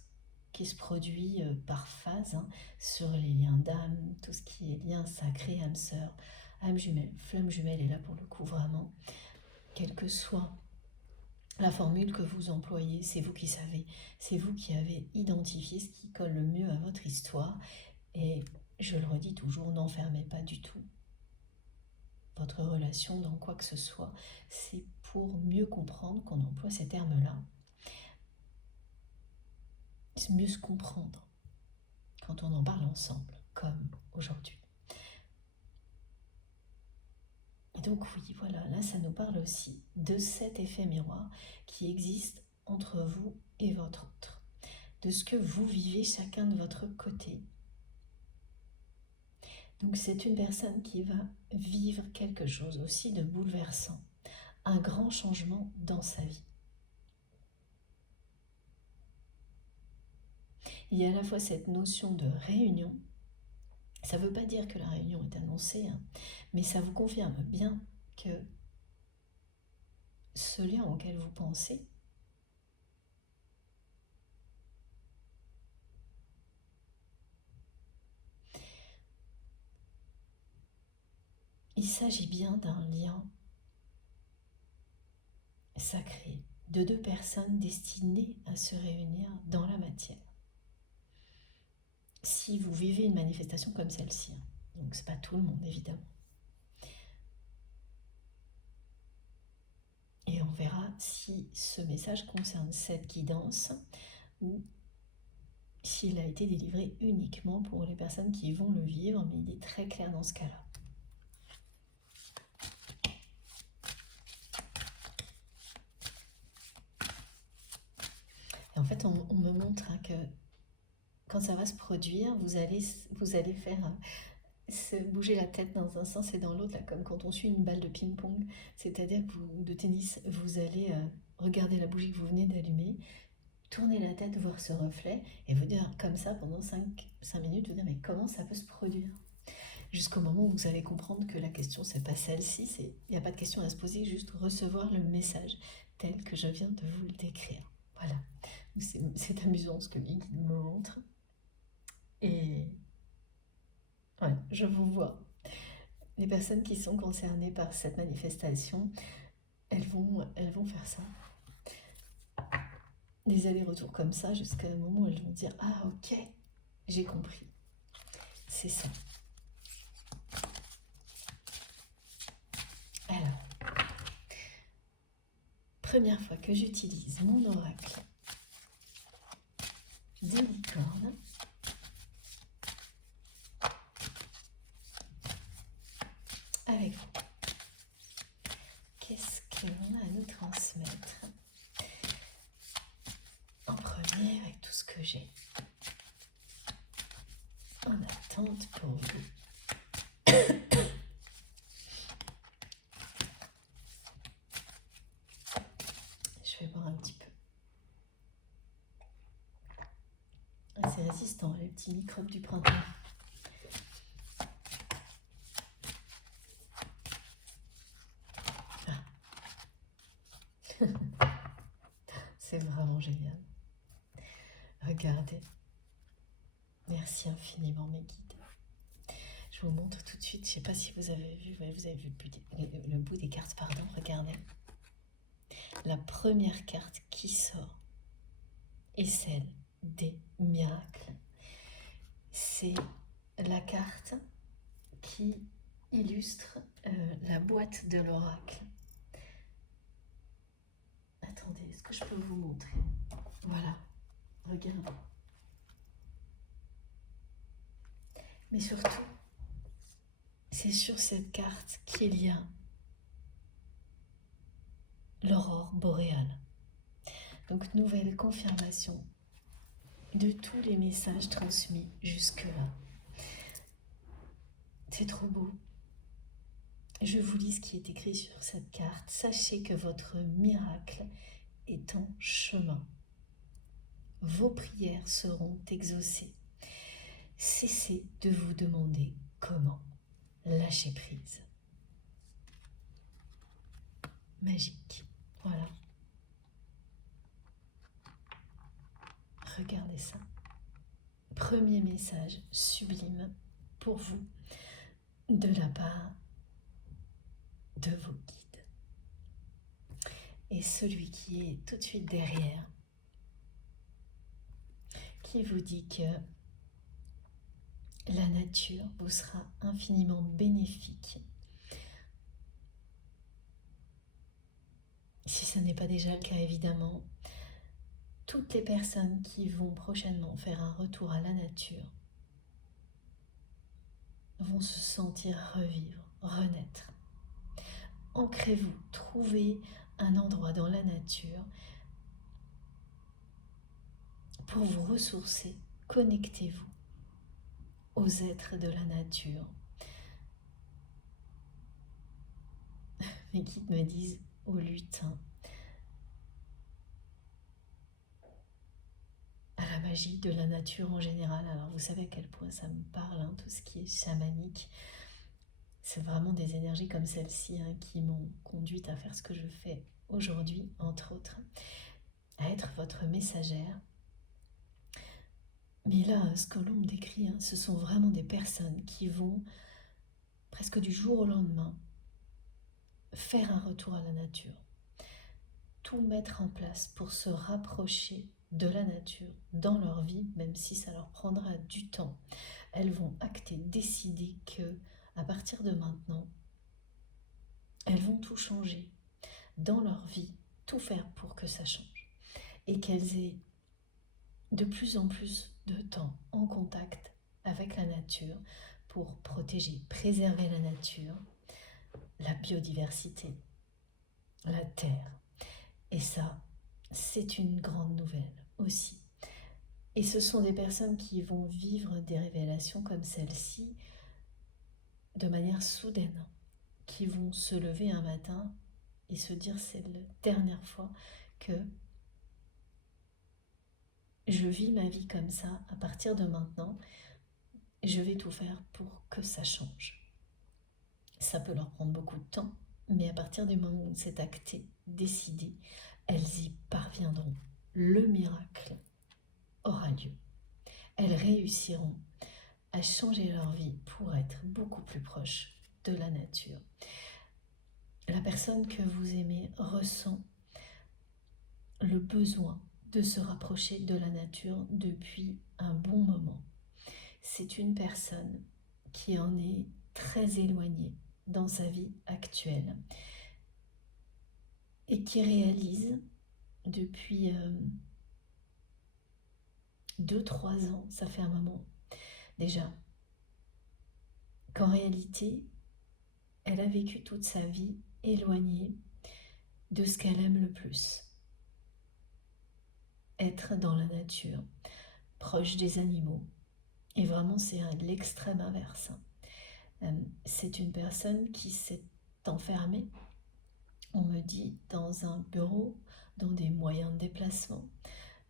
qui se produit par phase sur les liens d'âme, tout ce qui est lien sacré, âme sœur, âme jumelle, flamme jumelle est là pour le coup vraiment. Quelle que soit la formule que vous employez, c'est vous qui savez, c'est vous qui avez identifié ce qui colle le mieux à votre histoire. Et je le redis toujours, n'enfermez pas du tout votre relation dans quoi que ce soit. C'est pour mieux comprendre qu'on emploie ces termes-là. Mieux se comprendre quand on en parle ensemble, comme aujourd'hui. Et donc oui, voilà, là ça nous parle aussi de cet effet miroir qui existe entre vous et votre autre, de ce que vous vivez chacun de votre côté. Donc c'est une personne qui va vivre quelque chose aussi de bouleversant, un grand changement dans sa vie. Il y a à la fois cette notion de réunion. Ça ne veut pas dire que la réunion est annoncée, mais ça vous confirme bien que ce lien auquel vous pensez il s'agit bien d'un lien sacré de deux personnes destinées à se réunir dans la matière. Si vous vivez une manifestation comme celle-ci, donc c'est pas tout le monde évidemment, et on verra si ce message concerne cette guidance ou s'il a été délivré uniquement pour les personnes qui vont le vivre, mais il est très clair dans ce cas-là. Et en fait, on me montre que quand ça va se produire, vous allez faire se bouger la tête dans un sens et dans l'autre, là, comme quand on suit une balle de ping-pong, c'est-à-dire que de tennis, vous allez regarder la bougie que vous venez d'allumer, tourner la tête, voir ce reflet, et vous dire comme ça pendant 5 minutes, vous dire mais comment ça peut se produire? Jusqu'au moment où vous allez comprendre que la question c'est pas celle-ci, il n'y a pas de question à se poser, juste recevoir le message tel que je viens de vous le décrire. Voilà, c'est amusant ce que les guides me montrent. Et ouais, je vous vois. Les personnes qui sont concernées par cette manifestation, elles vont faire ça. Des allers-retours comme ça jusqu'à un moment où elles vont dire « Ah ok, j'ai compris, c'est ça ». Alors, première fois que j'utilise mon oracle de licorne, avec vous. Qu'est-ce qu'on a à nous transmettre en premier avec tout ce que j'ai en attente pour vous? Je vais boire un petit peu. C'est résistant, les petits microbes du printemps. C'est vraiment génial. Regardez. Merci infiniment mes guides. Je vous montre tout de suite, je ne sais pas si vous avez vu, vous avez vu le bout des cartes, pardon, regardez. La première carte qui sort est celle des miracles. C'est la carte qui illustre la boîte de l'oracle. Attendez, est-ce que je peux vous montrer? Voilà, regardez. Mais surtout, c'est sur cette carte qu'il y a l'aurore boréale. Donc, nouvelle confirmation de tous les messages transmis jusque-là. C'est trop beau. Je vous lis ce qui est écrit sur cette carte. Sachez que votre miracle est en chemin. Vos prières seront exaucées. Cessez de vous demander comment. Lâchez prise. Magique. Voilà. Regardez ça. Premier message sublime pour vous de la part de vos guides. Et celui qui est tout de suite derrière, qui vous dit que la nature vous sera infiniment bénéfique. Si ce n'est pas déjà le cas, évidemment, toutes les personnes qui vont prochainement faire un retour à la nature vont se sentir revivre, renaître. Ancrez-vous, trouvez un endroit dans la nature pour vous ressourcer, connectez-vous aux êtres de la nature. Mes guides me disent aux lutins, à la magie de la nature en général. Alors vous savez à quel point ça me parle, tout ce qui est chamanique. C'est vraiment des énergies comme celle-ci qui m'ont conduite à faire ce que je fais aujourd'hui, entre autres, à être votre messagère. Mais là, ce que l'on me décrit, ce sont vraiment des personnes qui vont presque du jour au lendemain, faire un retour à la nature, tout mettre en place pour se rapprocher de la nature dans leur vie, même si ça leur prendra du temps. Elles vont acter, décider que à partir de maintenant, elles vont tout changer dans leur vie, tout faire pour que ça change et qu'elles aient de plus en plus de temps en contact avec la nature pour protéger, préserver la nature, la biodiversité, la terre. Et ça, c'est une grande nouvelle aussi. Et ce sont des personnes qui vont vivre des révélations comme celle-ci de manière soudaine, qui vont se lever un matin et se dire c'est la dernière fois que je vis ma vie comme ça, à partir de maintenant, je vais tout faire pour que ça change. Ça peut leur prendre beaucoup de temps, mais à partir du moment où c'est acté, décidé, elles y parviendront. Le miracle aura lieu. Elles réussiront à changer leur vie pour être beaucoup plus proches de la nature. La personne que vous aimez ressent le besoin de se rapprocher de la nature depuis un bon moment. C'est une personne qui en est très éloignée dans sa vie actuelle et qui réalise depuis 2-3 ans, ça fait un moment déjà, qu'en réalité, elle a vécu toute sa vie éloignée de ce qu'elle aime le plus. Être dans la nature, proche des animaux. Et vraiment, c'est l'extrême inverse. C'est une personne qui s'est enfermée, on me dit, dans un bureau, dans des moyens de déplacement,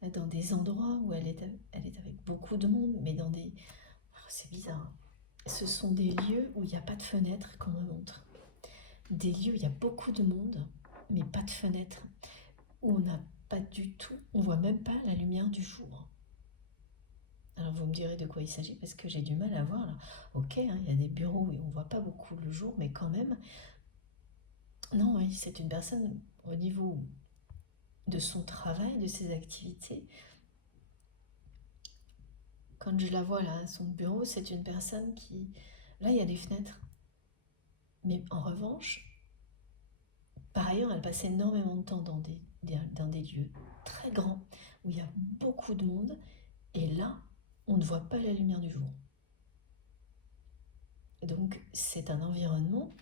dans des endroits où elle est avec beaucoup de monde, mais dans des... Oh, c'est bizarre. Ce sont des lieux où il n'y a pas de fenêtre qu'on me montre. Des lieux où il y a beaucoup de monde, mais pas de fenêtre. Où on n'a pas du tout, on voit même pas la lumière du jour. Alors vous me direz de quoi il s'agit, parce que j'ai du mal à voir là. Ok, hein, il y a des bureaux où on ne voit pas beaucoup le jour, mais quand même... Non, oui, c'est une personne au niveau de son travail, de ses activités. Quand je la vois là à son bureau, c'est une personne qui... Là, il y a des fenêtres. Mais en revanche, par ailleurs, elle passe énormément de temps dans des lieux très grands, où il y a beaucoup de monde, et là, on ne voit pas la lumière du jour. Donc, c'est un environnement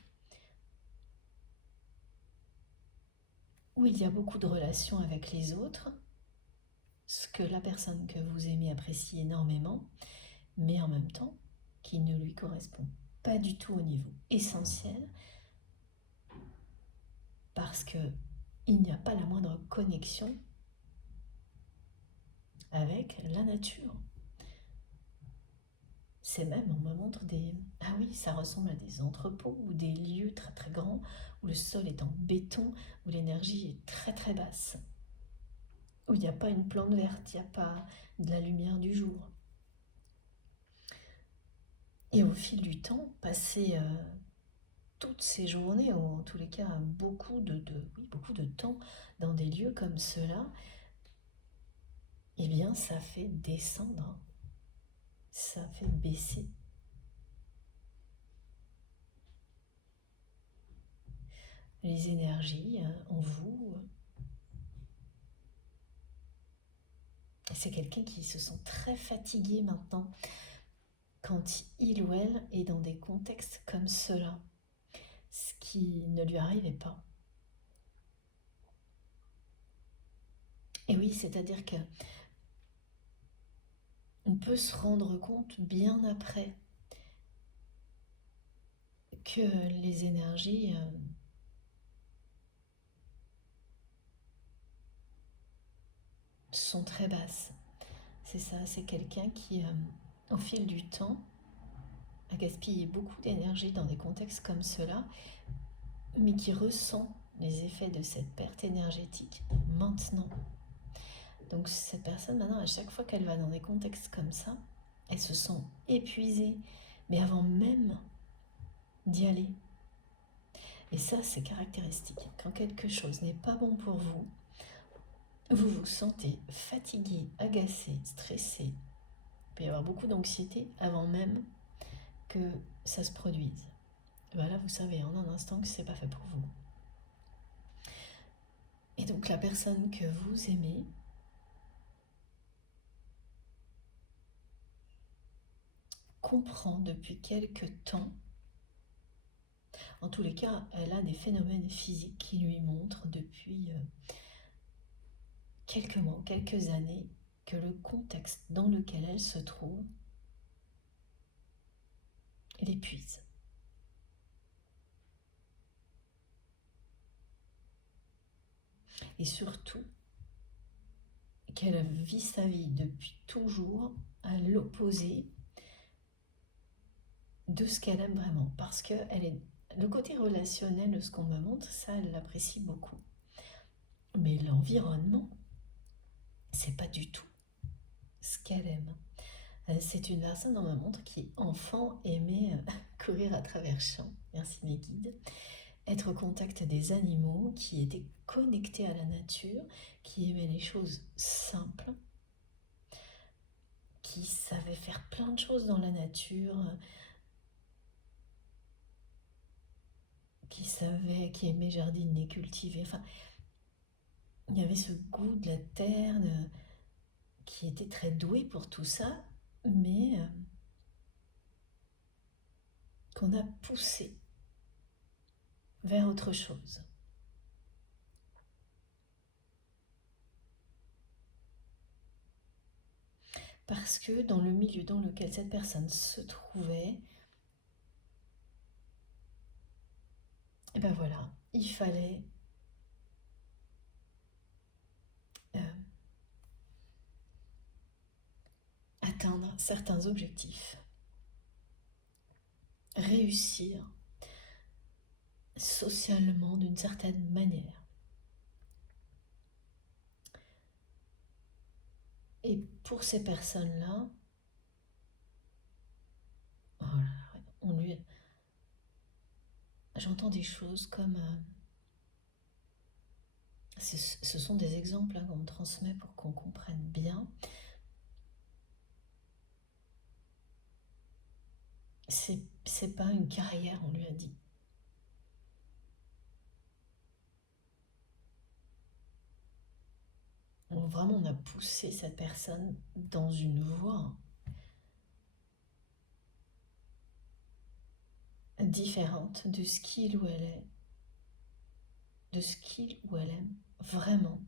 où il y a beaucoup de relations avec les autres, ce que la personne que vous aimez apprécie énormément, mais en même temps, qui ne lui correspond pas du tout au niveau essentiel, parce que il n'y a pas la moindre connexion avec la nature. C'est même, on me montre des... Ah oui, ça ressemble à des entrepôts ou des lieux très très grands où le sol est en béton, où l'énergie est très très basse, où il n'y a pas une plante verte, il n'y a pas de la lumière du jour. Et au fil du temps, passer toutes ces journées, ou en tous les cas beaucoup de temps dans des lieux comme ceux-là, eh bien ça fait descendre, ça fait baisser. Les énergies en vous. C'est quelqu'un qui se sent très fatigué maintenant quand il ou elle est dans des contextes comme cela, ce qui ne lui arrivait pas. Et oui, c'est-à-dire que on peut se rendre compte bien après que les énergies sont très basses. C'est ça, c'est quelqu'un qui, au fil du temps, a gaspillé beaucoup d'énergie dans des contextes comme cela, mais qui ressent les effets de cette perte énergétique maintenant. Donc cette personne, maintenant, à chaque fois qu'elle va dans des contextes comme ça, elle se sent épuisée. Mais avant même d'y aller. Et ça, c'est caractéristique. Quand quelque chose n'est pas bon pour vous, vous vous sentez fatigué, agacé, stressé. Il peut y avoir beaucoup d'anxiété avant même que ça se produise. Voilà, vous savez en un instant que c'est pas fait pour vous. Et donc la personne que vous aimez comprend depuis quelque temps, en tous les cas, elle a des phénomènes physiques qui lui montrent depuis quelques mois, quelques années, que le contexte dans lequel elle se trouve l'épuise. Et surtout, qu'elle vit sa vie depuis toujours à l'opposé de ce qu'elle aime vraiment. Parce que le côté relationnel de ce qu'on me montre, ça, elle l'apprécie beaucoup. Mais l'environnement, c'est pas du tout ce qu'elle aime. C'est une personne, on me montre, qui, enfant, aimait courir à travers champs. Merci mes guides. Être au contact des animaux, qui était connecté à la nature, qui aimait les choses simples, qui savait faire plein de choses dans la nature, qui aimait jardiner, cultiver. Enfin, il y avait ce goût de la terre, qui était très doué pour tout ça, mais qu'on a poussé vers autre chose. Parce que dans le milieu dans lequel cette personne se trouvait, et ben voilà, il fallait atteindre certains objectifs, réussir socialement d'une certaine manière. Et pour ces personnes-là, voilà, j'entends des choses comme... ce sont des exemples qu'on me transmet pour qu'on comprenne bien. C'est pas une carrière, on lui a dit. Vraiment, on a poussé cette personne dans une voie différente de ce qu'il ou elle est, de ce qu'il ou elle aime vraiment,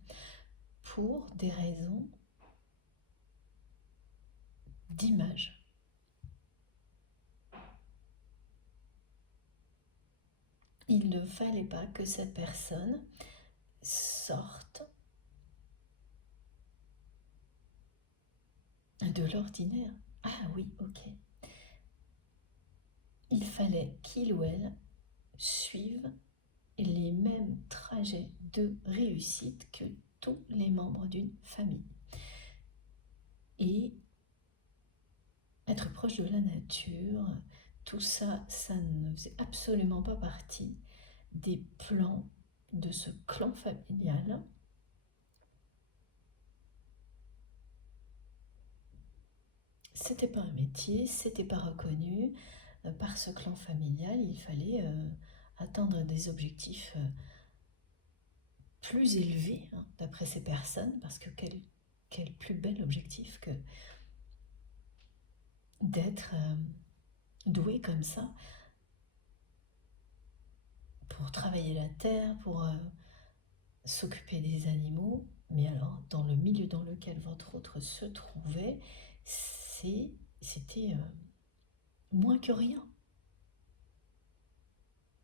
pour des raisons d'image. Il ne fallait pas que cette personne sorte de l'ordinaire. Ah oui, ok. Il fallait qu'il ou elle suive les mêmes trajets de réussite que tous les membres d'une famille. Et être proche de la nature, tout ça, ça ne faisait absolument pas partie des plans de ce clan familial. C'était pas un métier, c'était pas reconnu par ce clan familial. Il fallait atteindre des objectifs plus élevés, d'après ces personnes, parce que quel plus bel objectif que d'être doué comme ça pour travailler la terre, pour s'occuper des animaux. Mais alors, dans le milieu dans lequel votre autre se trouvait, c'était moins que rien.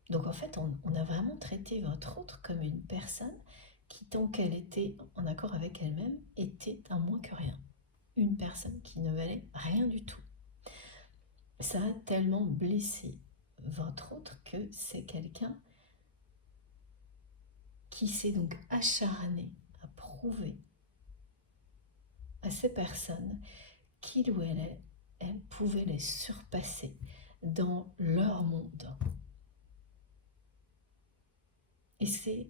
Donc en fait, on a vraiment traité votre autre comme une personne qui, tant qu'elle était en accord avec elle-même, était un moins que rien. Une personne qui ne valait rien du tout. Ça a tellement blessé votre autre que c'est quelqu'un qui s'est donc acharné à prouver à ces personnes qu'il ou elle pouvait les surpasser dans leur monde. Et c'est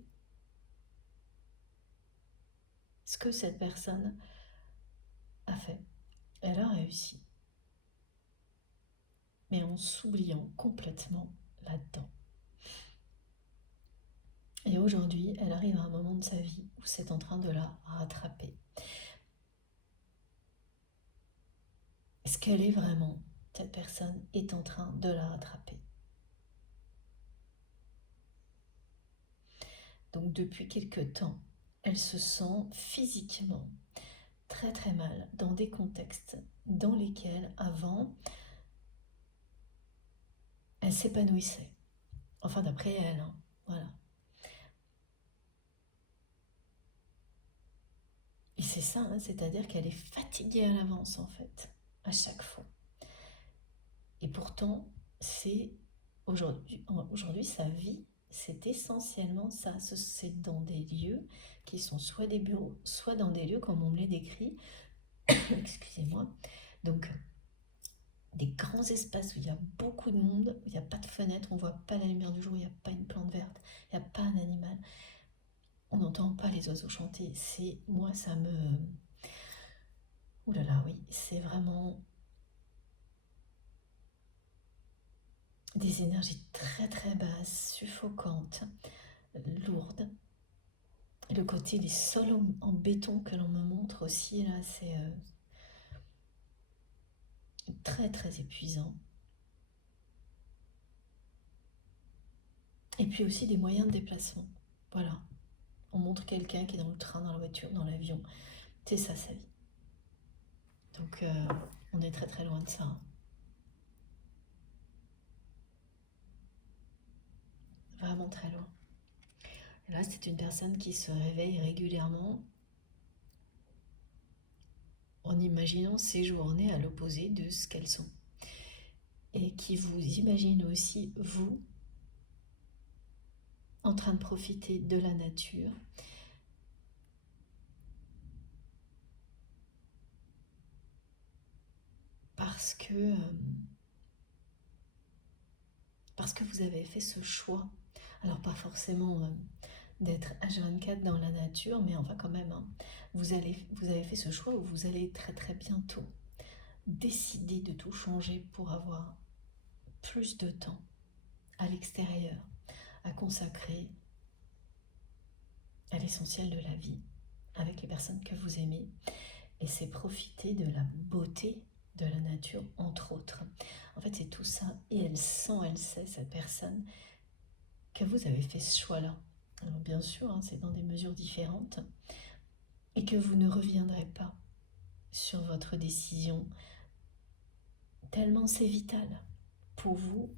ce que cette personne a fait. Elle a réussi, mais en s'oubliant complètement là-dedans. Et aujourd'hui, elle arrive à un moment de sa vie où c'est en train de la rattraper. Ce qu'elle est vraiment, cette personne est en train de la rattraper. Donc depuis quelque temps, elle se sent physiquement très très mal dans des contextes dans lesquels avant elle s'épanouissait. Enfin d'après elle, hein, voilà. Et c'est ça, hein, c'est-à-dire qu'elle est fatiguée à l'avance en fait, à chaque fois. Et pourtant, c'est aujourd'hui sa vie, c'est essentiellement ça. C'est dans des lieux qui sont soit des bureaux, soit dans des lieux comme on me les décrit, excusez-moi, donc des grands espaces où il y a beaucoup de monde, où il n'y a pas de fenêtre, on ne voit pas la lumière du jour, il n'y a pas une plante verte, il n'y a pas un animal, on n'entend pas les oiseaux chanter. Moi, ça me... Ouh là là, oui, c'est vraiment des énergies très très basses, suffocantes, lourdes. Le côté des sols en béton que l'on me montre aussi, là, c'est très très épuisant. Et puis aussi des moyens de déplacement. Voilà. On montre quelqu'un qui est dans le train, dans la voiture, dans l'avion. C'est ça sa vie. Donc on est très très loin de ça. Vraiment très loin. Là, c'est une personne qui se réveille régulièrement en imaginant ses journées à l'opposé de ce qu'elles sont. Et qui vous imagine aussi, vous, en train de profiter de la nature. Parce que vous avez fait ce choix. Alors pas forcément d'être H24 dans la nature, mais enfin quand même, hein, vous avez fait ce choix où vous allez très très bientôt décider de tout changer pour avoir plus de temps à l'extérieur, à consacrer à l'essentiel de la vie, avec les personnes que vous aimez, et c'est profiter de la beauté de la nature, entre autres. En fait, c'est tout ça, et elle sait, cette personne, que vous avez fait ce choix-là. Alors bien sûr, hein, c'est dans des mesures différentes, et que vous ne reviendrez pas sur votre décision, tellement c'est vital pour vous.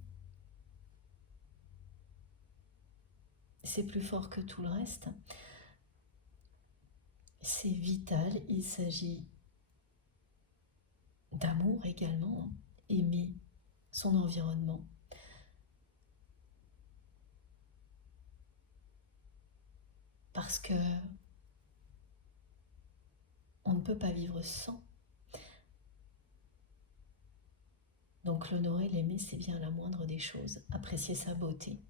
C'est plus fort que tout le reste. C'est vital, il s'agit d'amour également, aimer son environnement. Parce que on ne peut pas vivre sans. Donc l'honorer, l'aimer, c'est bien la moindre des choses. Apprécier sa beauté.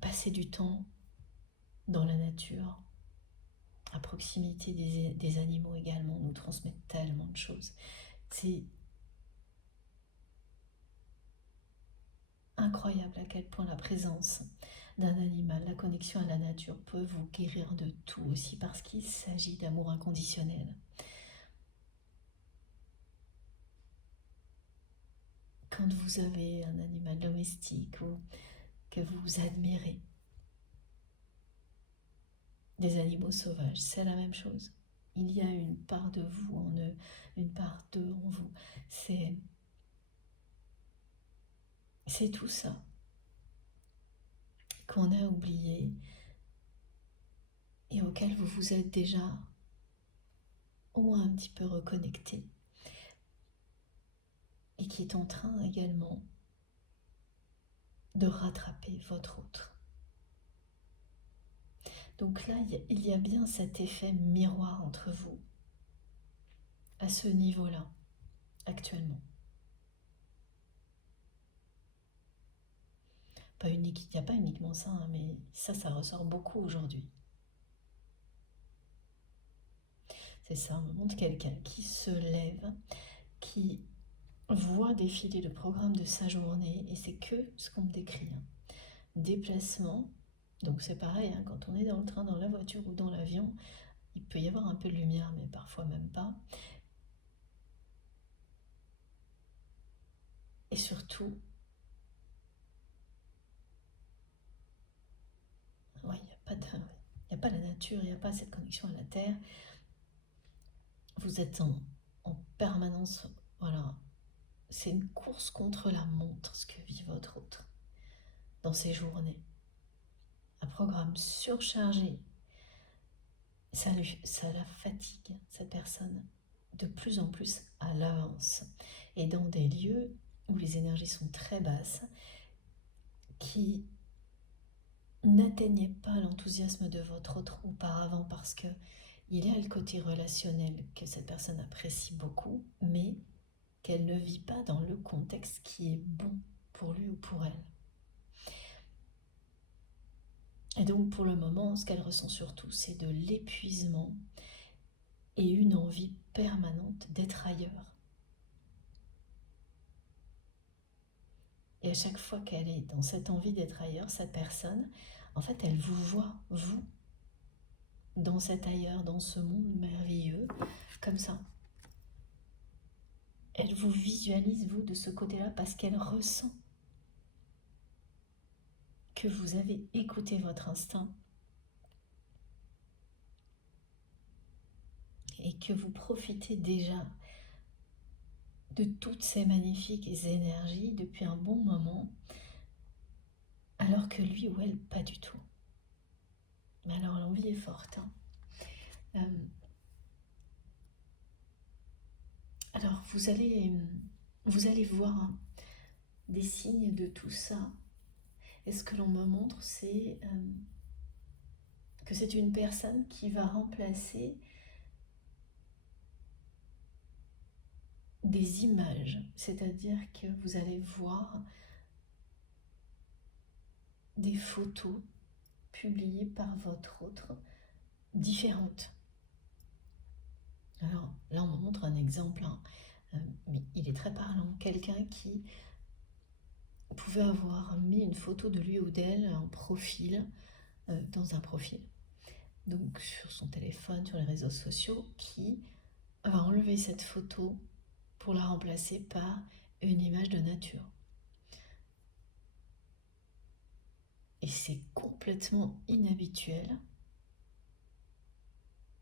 Passer du temps dans la nature, à proximité des animaux également, nous transmettent tellement de choses. C'est incroyable à quel point la présence d'un animal, la connexion à la nature peut vous guérir de tout aussi parce qu'il s'agit d'amour inconditionnel. Quand vous avez un animal domestique ou que vous admirez, des animaux sauvages, c'est la même chose. Il y a une part de vous en eux, une part d'eux en vous. C'est tout ça qu'on a oublié et auquel vous vous êtes déjà au moins un petit peu reconnecté et qui est en train également de rattraper votre autre. Donc là, il y a bien cet effet miroir entre vous à ce niveau-là, actuellement. Pas unique, il n'y a pas uniquement ça, hein, mais ça ressort beaucoup aujourd'hui. C'est ça, on montre quelqu'un qui se lève, qui voit défiler le programme de sa journée, et c'est que ce qu'on me décrit. Hein. Déplacement, donc c'est pareil, hein, quand on est dans le train, dans la voiture ou dans l'avion, il peut y avoir un peu de lumière, mais parfois même pas. Et surtout, ouais, il n'y a pas la nature, il n'y a pas cette connexion à la terre. Vous êtes en permanence, voilà, c'est une course contre la montre, ce que vit votre autre dans ces journées. Un programme surchargé, ça la fatigue, cette personne, de plus en plus à l'avance. Et dans des lieux où les énergies sont très basses, qui n'atteignait pas l'enthousiasme de votre autre auparavant parce que il y a le côté relationnel que cette personne apprécie beaucoup, mais qu'elle ne vit pas dans le contexte qui est bon pour lui ou pour elle. Et donc pour le moment, ce qu'elle ressent surtout, c'est de l'épuisement et une envie permanente d'être ailleurs. Et à chaque fois qu'elle est dans cette envie d'être ailleurs, cette personne, en fait, elle vous voit, vous, dans cet ailleurs, dans ce monde merveilleux, comme ça. Elle vous visualise, vous, de ce côté-là, parce qu'elle ressent que vous avez écouté votre instinct et que vous profitez déjà de toutes ces magnifiques énergies depuis un bon moment, alors que lui ou elle, pas du tout. Mais alors l'envie est forte. Hein. Alors vous allez voir hein, des signes de tout ça. Et ce que l'on me montre, c'est que c'est une personne qui va remplacer des images, c'est-à-dire que vous allez voir des photos publiées par votre autre différentes. Alors là, on me montre un exemple, hein, mais il est très parlant. Quelqu'un qui pouvait avoir mis une photo de lui ou d'elle en profil, dans un profil, donc sur son téléphone, sur les réseaux sociaux, qui va enlever cette photo pour la remplacer par une image de nature. Et c'est complètement inhabituel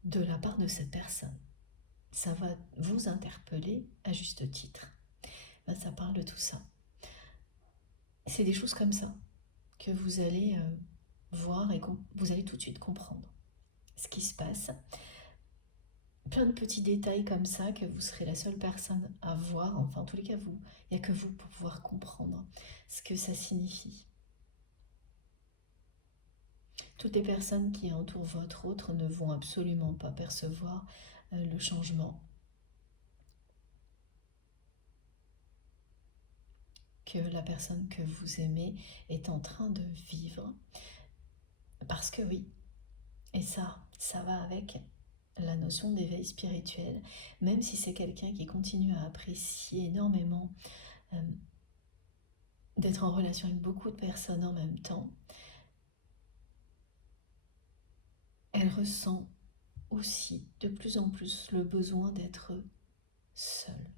de la part de cette personne. Ça va vous interpeller à juste titre. Ben, ça parle de tout ça. C'est des choses comme ça que vous allez voir et vous allez tout de suite comprendre ce qui se passe. Plein de petits détails comme ça que vous serez la seule personne à voir. Enfin, en tous les cas, il n'y a que vous pour pouvoir comprendre ce que ça signifie. Toutes les personnes qui entourent votre autre ne vont absolument pas percevoir le changement que la personne que vous aimez est en train de vivre. Parce que oui, et ça va avec la notion d'éveil spirituel, même si c'est quelqu'un qui continue à apprécier énormément d'être en relation avec beaucoup de personnes en même temps, elle ressent aussi de plus en plus le besoin d'être seule,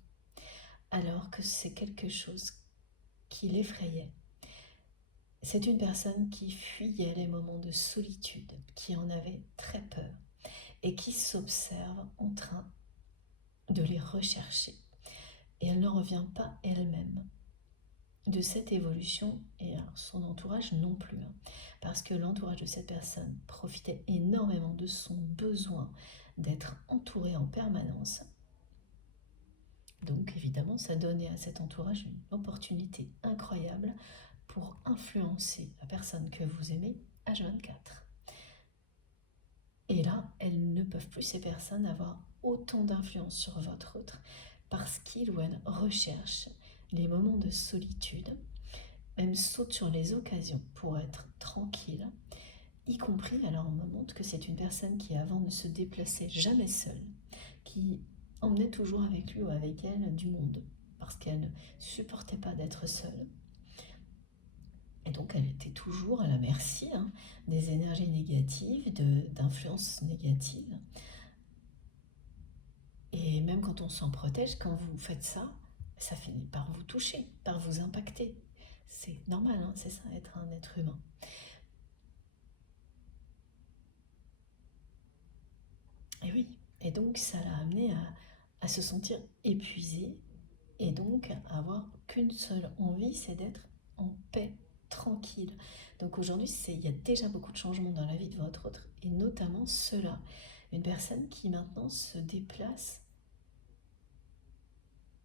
alors que c'est quelque chose qui l'effrayait. C'est une personne qui fuyait les moments de solitude, qui en avait très peur et qui s'observe en train de les rechercher. Et elle n'en revient pas elle-même de cette évolution, et son entourage non plus, hein, parce que l'entourage de cette personne profitait énormément de son besoin d'être entouré en permanence. Donc évidemment, ça donnait à cet entourage une opportunité incroyable pour influencer la personne que vous aimez H24. Et là, elles ne peuvent plus, ces personnes, avoir autant d'influence sur votre autre parce qu'il ou elle recherche les moments de solitude même sautent sur les occasions pour être tranquille, y compris, alors on me montre que c'est une personne qui avant ne se déplaçait jamais seule, qui emmenait toujours avec lui ou avec elle du monde, parce qu'elle ne supportait pas d'être seule. Et donc elle était toujours à la merci des énergies négatives, d'influences négatives. Et même quand on s'en protège, quand vous faites ça, ça finit par vous toucher, par vous impacter. C'est normal, c'est ça, être un être humain. Et oui, et donc ça l'a amené à se sentir épuisé et donc à avoir qu'une seule envie, c'est d'être en paix, tranquille. Donc aujourd'hui, il y a déjà beaucoup de changements dans la vie de votre autre, et notamment cela, une personne qui maintenant se déplace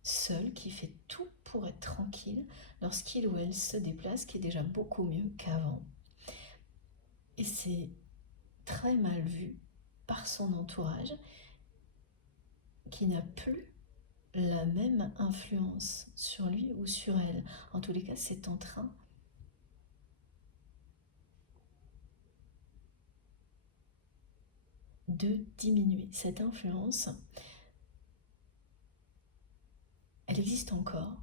seule, qui fait tout pour être tranquille lorsqu'il ou elle se déplace, qui est déjà beaucoup mieux qu'avant. Et c'est très mal vu par son entourage, qui n'a plus la même influence sur lui ou sur elle. En tous les cas, c'est en train de diminuer. Cette influence, elle existe encore,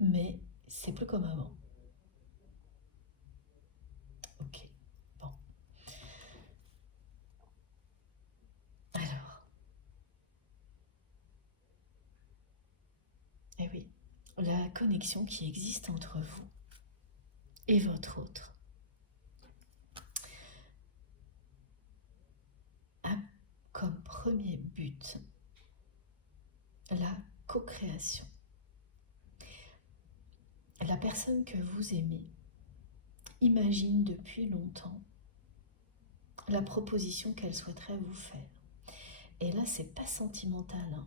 mais c'est plus comme avant. Ok, bon. Alors, eh oui, la connexion qui existe entre vous et votre autre a comme premier but la co-création. La personne que vous aimez imagine depuis longtemps la proposition qu'elle souhaiterait vous faire. Et là, c'est pas sentimental.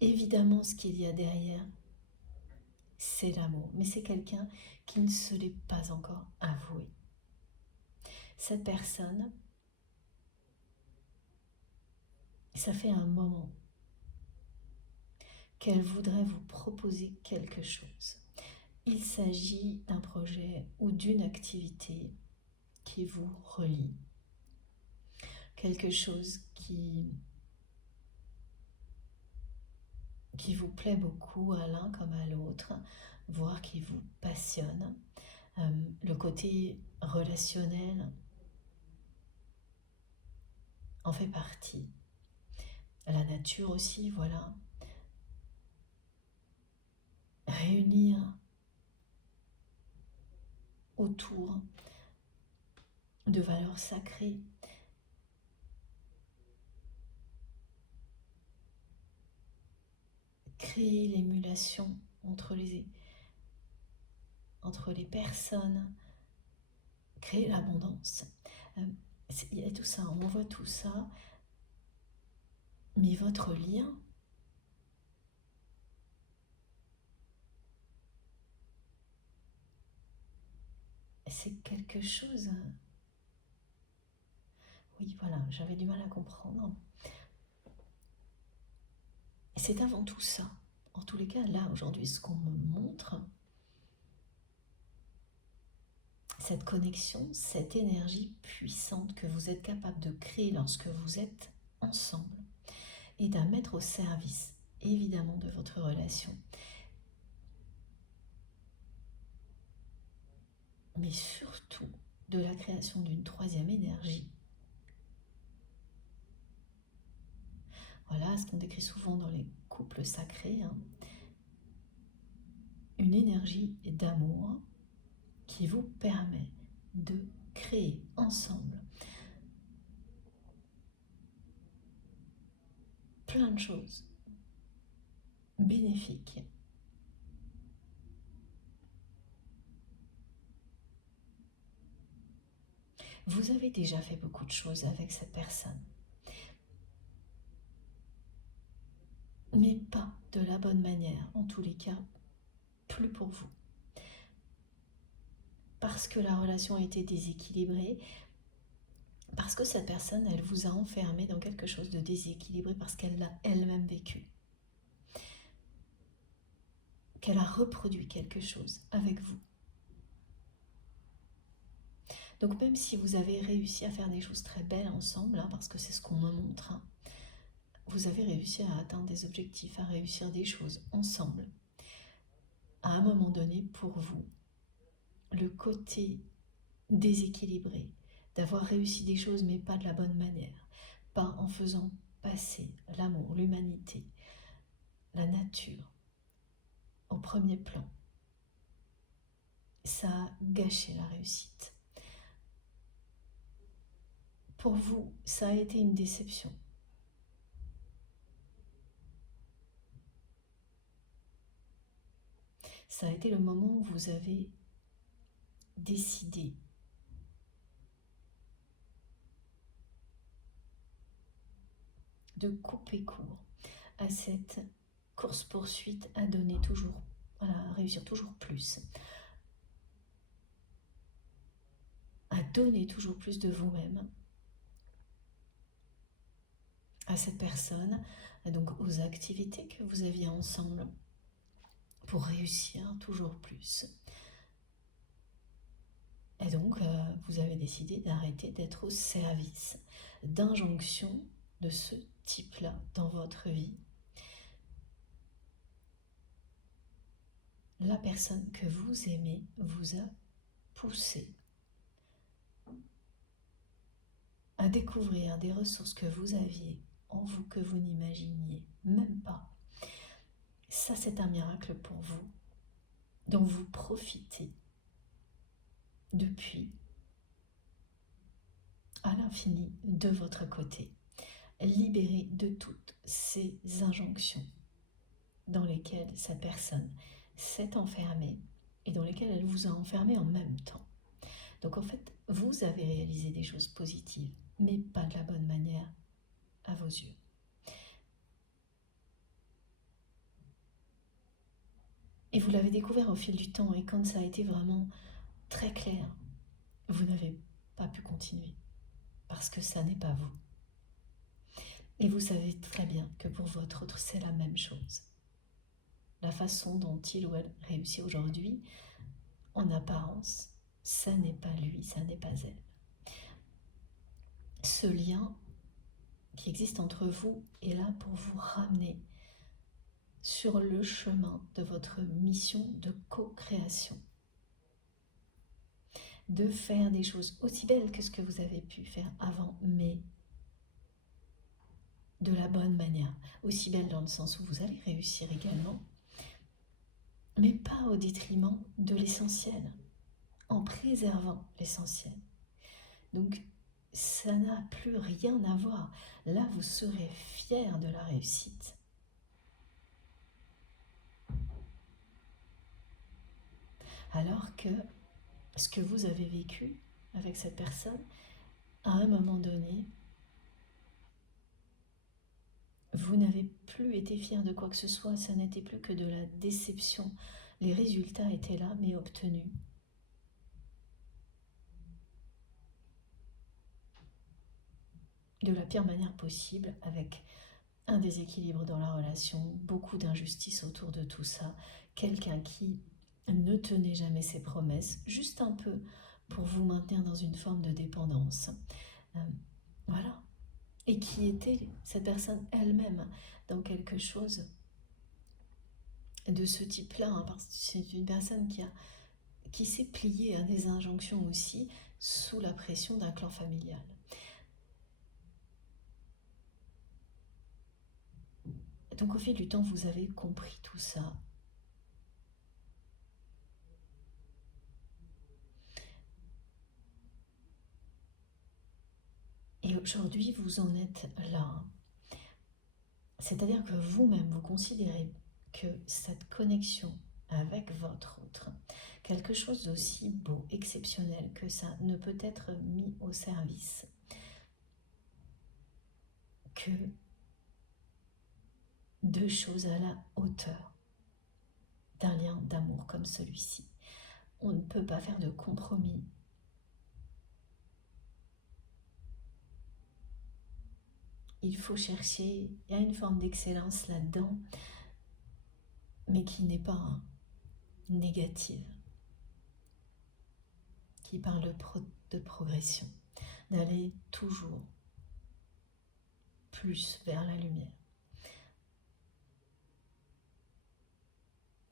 Évidemment, ce qu'il y a derrière, c'est l'amour. Mais c'est quelqu'un qui ne se l'est pas encore avoué. Cette personne, ça fait un moment qu'elle voudrait vous proposer quelque chose. Il s'agit d'un projet ou d'une activité qui vous relie. Quelque chose qui vous plaît beaucoup à l'un comme à l'autre, voire qui vous passionne. Le côté relationnel en fait partie. La nature aussi, voilà. Réunir autour de valeurs sacrées. Créer l'émulation entre les personnes, créer l'abondance. Il y a tout ça, on voit tout ça, mais votre lien, c'est quelque chose... Oui, voilà, j'avais du mal à comprendre. C'est avant tout ça. En tous les cas, là, aujourd'hui, ce qu'on me montre, cette connexion, cette énergie puissante que vous êtes capable de créer lorsque vous êtes ensemble et d'à mettre au service, évidemment, de votre relation. Mais surtout de la création d'une troisième énergie. Voilà ce qu'on décrit souvent dans les couples sacrés. Une énergie d'amour qui vous permet de créer ensemble plein de choses bénéfiques. Vous avez déjà fait beaucoup de choses avec cette personne, mais pas de la bonne manière, en tous les cas, plus pour vous. Parce que la relation a été déséquilibrée, parce que cette personne, elle vous a enfermé dans quelque chose de déséquilibré, parce qu'elle l'a elle-même vécu. qu'elle a reproduit quelque chose avec vous. Donc même si vous avez réussi à faire des choses très belles ensemble, hein, parce que c'est ce qu'on me montre, hein, vous avez réussi à atteindre des objectifs, à réussir des choses ensemble. À un moment donné, pour vous, le côté déséquilibré, d'avoir réussi des choses mais pas de la bonne manière, pas en faisant passer l'amour, l'humanité, la nature au premier plan, ça a gâché la réussite. Pour vous, ça a été une déception. Ça a été le moment où vous avez décidé de couper court à cette course-poursuite à donner toujours, voilà, à réussir toujours plus, à donner toujours plus de vous-même à cette personne, donc aux activités que vous aviez ensemble pour réussir toujours plus. Et donc, vous avez décidé d'arrêter d'être au service d'injonctions de ce type-là dans votre vie. La personne que vous aimez vous a poussé à découvrir des ressources que vous aviez en vous que vous n'imaginiez même pas. Ça, c'est un miracle pour vous, dont vous profitez depuis à l'infini de votre côté, libéré de toutes ces injonctions dans lesquelles cette personne s'est enfermée et dans lesquelles elle vous a enfermé en même temps. Donc en fait, vous avez réalisé des choses positives, mais pas de la bonne manière à vos yeux. Et vous l'avez découvert au fil du temps, et quand ça a été vraiment très clair, vous n'avez pas pu continuer, parce que ça n'est pas vous. Et vous savez très bien que pour votre autre, c'est la même chose. La façon dont il ou elle réussit aujourd'hui, en apparence, ça n'est pas lui, ça n'est pas elle. Ce lien qui existe entre vous est là pour vous ramener sur le chemin de votre mission de co-création. De faire des choses aussi belles que ce que vous avez pu faire avant, mais de la bonne manière. Aussi belle dans le sens où vous allez réussir également, mais pas au détriment de l'essentiel, en préservant l'essentiel. Donc, ça n'a plus rien à voir. Là, vous serez fier de la réussite. Alors que ce que vous avez vécu avec cette personne, à un moment donné, vous n'avez plus été fier de quoi que ce soit, ça n'était plus que de la déception. Les résultats étaient là, mais obtenus. De la pire manière possible, avec un déséquilibre dans la relation, beaucoup d'injustice autour de tout ça, quelqu'un qui ne tenait jamais ses promesses, juste un peu pour vous maintenir dans une forme de dépendance. Voilà. Et qui était cette personne elle-même dans quelque chose de ce type-là, hein, parce que c'est une personne qui s'est pliée à des injonctions aussi sous la pression d'un clan familial. Donc au fil du temps, vous avez compris tout ça. Et aujourd'hui, vous en êtes là. C'est-à-dire que vous-même, vous considérez que cette connexion avec votre autre, quelque chose d'aussi beau, exceptionnel que ça, ne peut être mis au service que de choses à la hauteur d'un lien d'amour comme celui-ci. On ne peut pas faire de compromis. Il faut chercher, il y a une forme d'excellence là-dedans, mais qui n'est pas négative qui parle de progression, d'aller toujours plus vers la lumière,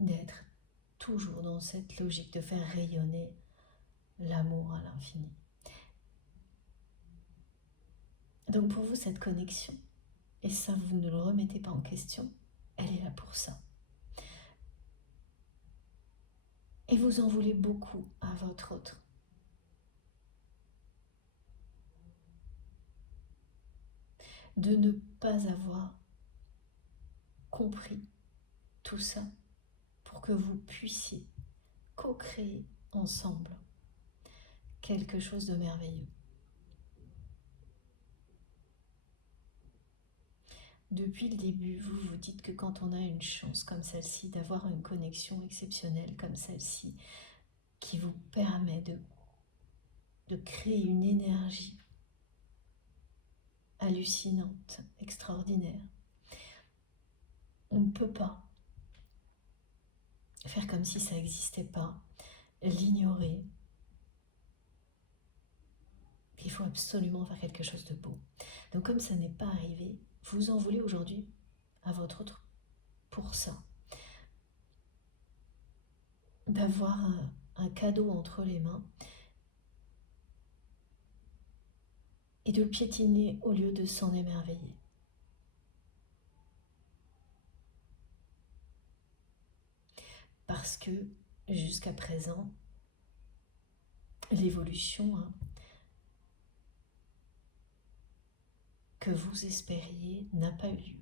d'être toujours dans cette logique de faire rayonner l'amour à l'infini. Donc pour vous, cette connexion, et ça vous ne le remettez pas en question, elle est là pour ça. Et vous en voulez beaucoup à votre autre. De ne pas avoir compris tout ça pour que vous puissiez co-créer ensemble quelque chose de merveilleux. Depuis le début, vous vous dites que quand on a une chance comme celle-ci, d'avoir une connexion exceptionnelle comme celle-ci, qui vous permet de créer une énergie hallucinante, extraordinaire, on ne peut pas faire comme si ça n'existait pas, l'ignorer. Il faut absolument faire quelque chose de beau. Donc comme ça n'est pas arrivé, vous en voulez aujourd'hui à votre autre pour ça. D'avoir un cadeau entre les mains et de le piétiner au lieu de s'en émerveiller. Parce que jusqu'à présent, l'évolution que vous espériez n'a pas eu lieu.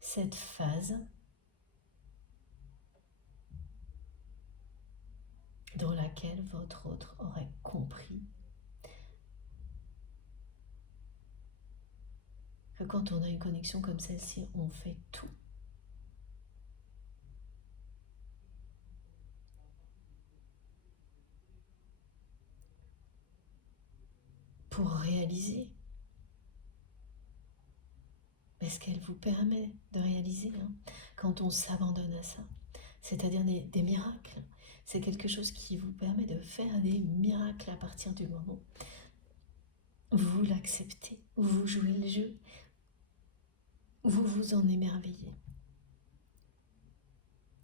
Cette phase dans laquelle votre autre aurait compris que quand on a une connexion comme celle-ci, on fait tout. Pour réaliser. Mais ce qu'elle vous permet de réaliser quand on s'abandonne à ça, c'est-à-dire des miracles. C'est quelque chose qui vous permet de faire des miracles à partir du moment où vous l'acceptez, où vous jouez le jeu, où vous vous en émerveillez.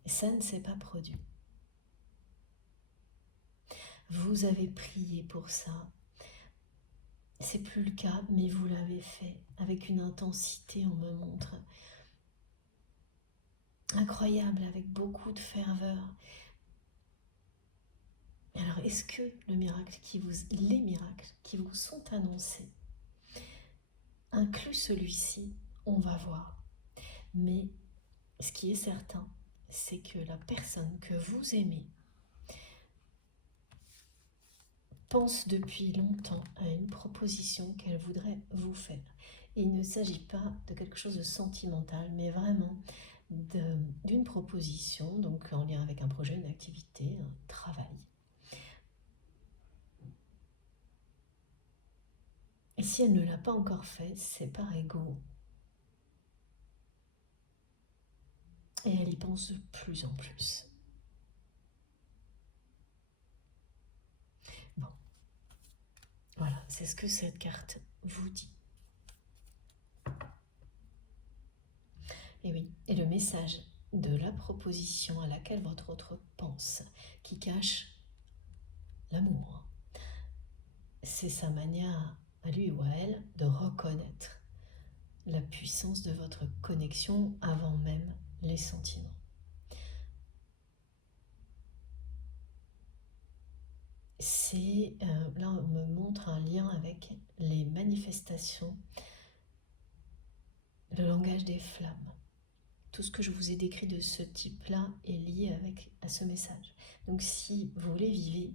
Et ça ne s'est pas produit. Vous avez prié pour ça. C'est plus le cas, mais vous l'avez fait avec une intensité, on me montre, incroyable, avec beaucoup de ferveur. Alors, est-ce que les miracles qui vous sont annoncés incluent celui-ci? On va voir. Mais ce qui est certain, c'est que la personne que vous aimez pense depuis longtemps à une proposition qu'elle voudrait vous faire. Et il ne s'agit pas de quelque chose de sentimental, mais vraiment d'une proposition, donc en lien avec un projet, une activité, un travail. Et si elle ne l'a pas encore fait, c'est par ego. Et elle y pense de plus en plus. Bon, voilà, c'est ce que cette carte vous dit. Et oui, et le message de la proposition à laquelle votre autre pense, qui cache l'amour, c'est sa manière à lui ou à elle de reconnaître la puissance de votre connexion avant même les sentiments. C'est, là on me montre un lien avec les manifestations, le langage des flammes. Tout ce que je vous ai décrit de ce type-là est lié à ce message. Donc si vous les vivez,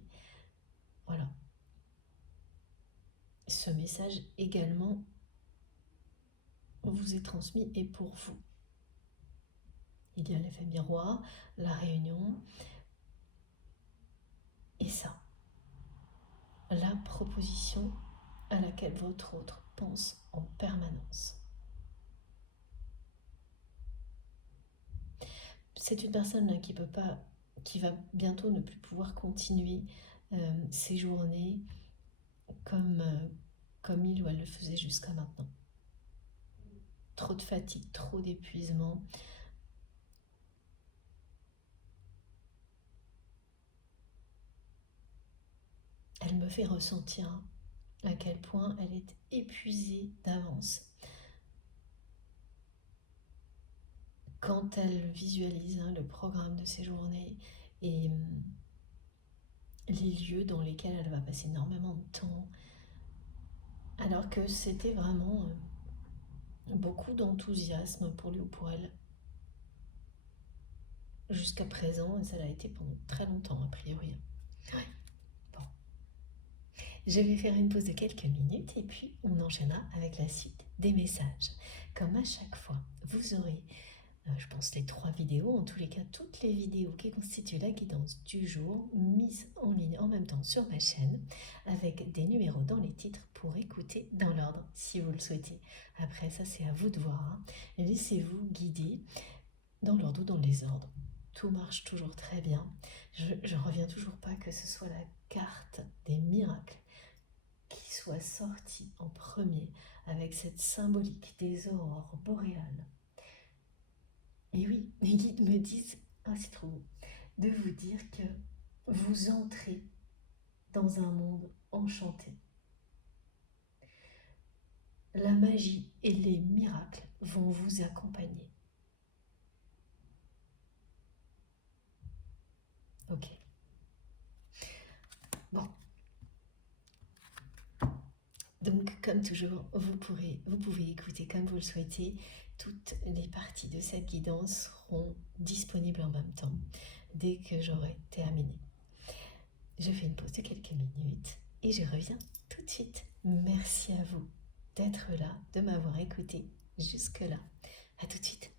voilà. Ce message également vous est transmis et pour vous. Il y a l'effet miroir, la réunion, et ça, la proposition à laquelle votre autre pense en permanence. c'est une personne là qui va bientôt ne plus pouvoir continuer ses journées comme, comme il ou elle le faisait jusqu'à maintenant. Trop de fatigue, trop d'épuisement. Elle me fait ressentir à quel point elle est épuisée d'avance. Quand elle visualise le programme de ses journées et les lieux dans lesquels elle va passer énormément de temps, alors que c'était vraiment beaucoup d'enthousiasme pour lui ou pour elle jusqu'à présent, et ça l'a été pendant très longtemps a priori. Ouais. Bon. Je vais faire une pause de quelques minutes et puis on enchaînera avec la suite des messages. Comme à chaque fois, vous aurez, je pense, les 3 vidéos, en tous les cas toutes les vidéos qui constituent la guidance du jour mises en ligne en même temps sur ma chaîne avec des numéros dans les titres pour écouter dans l'ordre si vous le souhaitez. Après ça, c'est à vous de voir. Laissez-vous guider dans l'ordre ou dans les ordres. Tout marche toujours très bien. Je reviens toujours pas que ce soit la carte des miracles qui soit sortie en premier avec cette symbolique des aurores boréales. Et oui, les guides me disent, c'est trop beau, de vous dire que vous entrez dans un monde enchanté. La magie et les miracles vont vous accompagner. Ok. Bon. Donc, comme toujours, vous pouvez écouter comme vous le souhaitez. Toutes les parties de cette guidance seront disponibles en même temps dès que j'aurai terminé. Je fais une pause de quelques minutes et je reviens tout de suite. Merci à vous d'être là, de m'avoir écouté jusque-là. À tout de suite.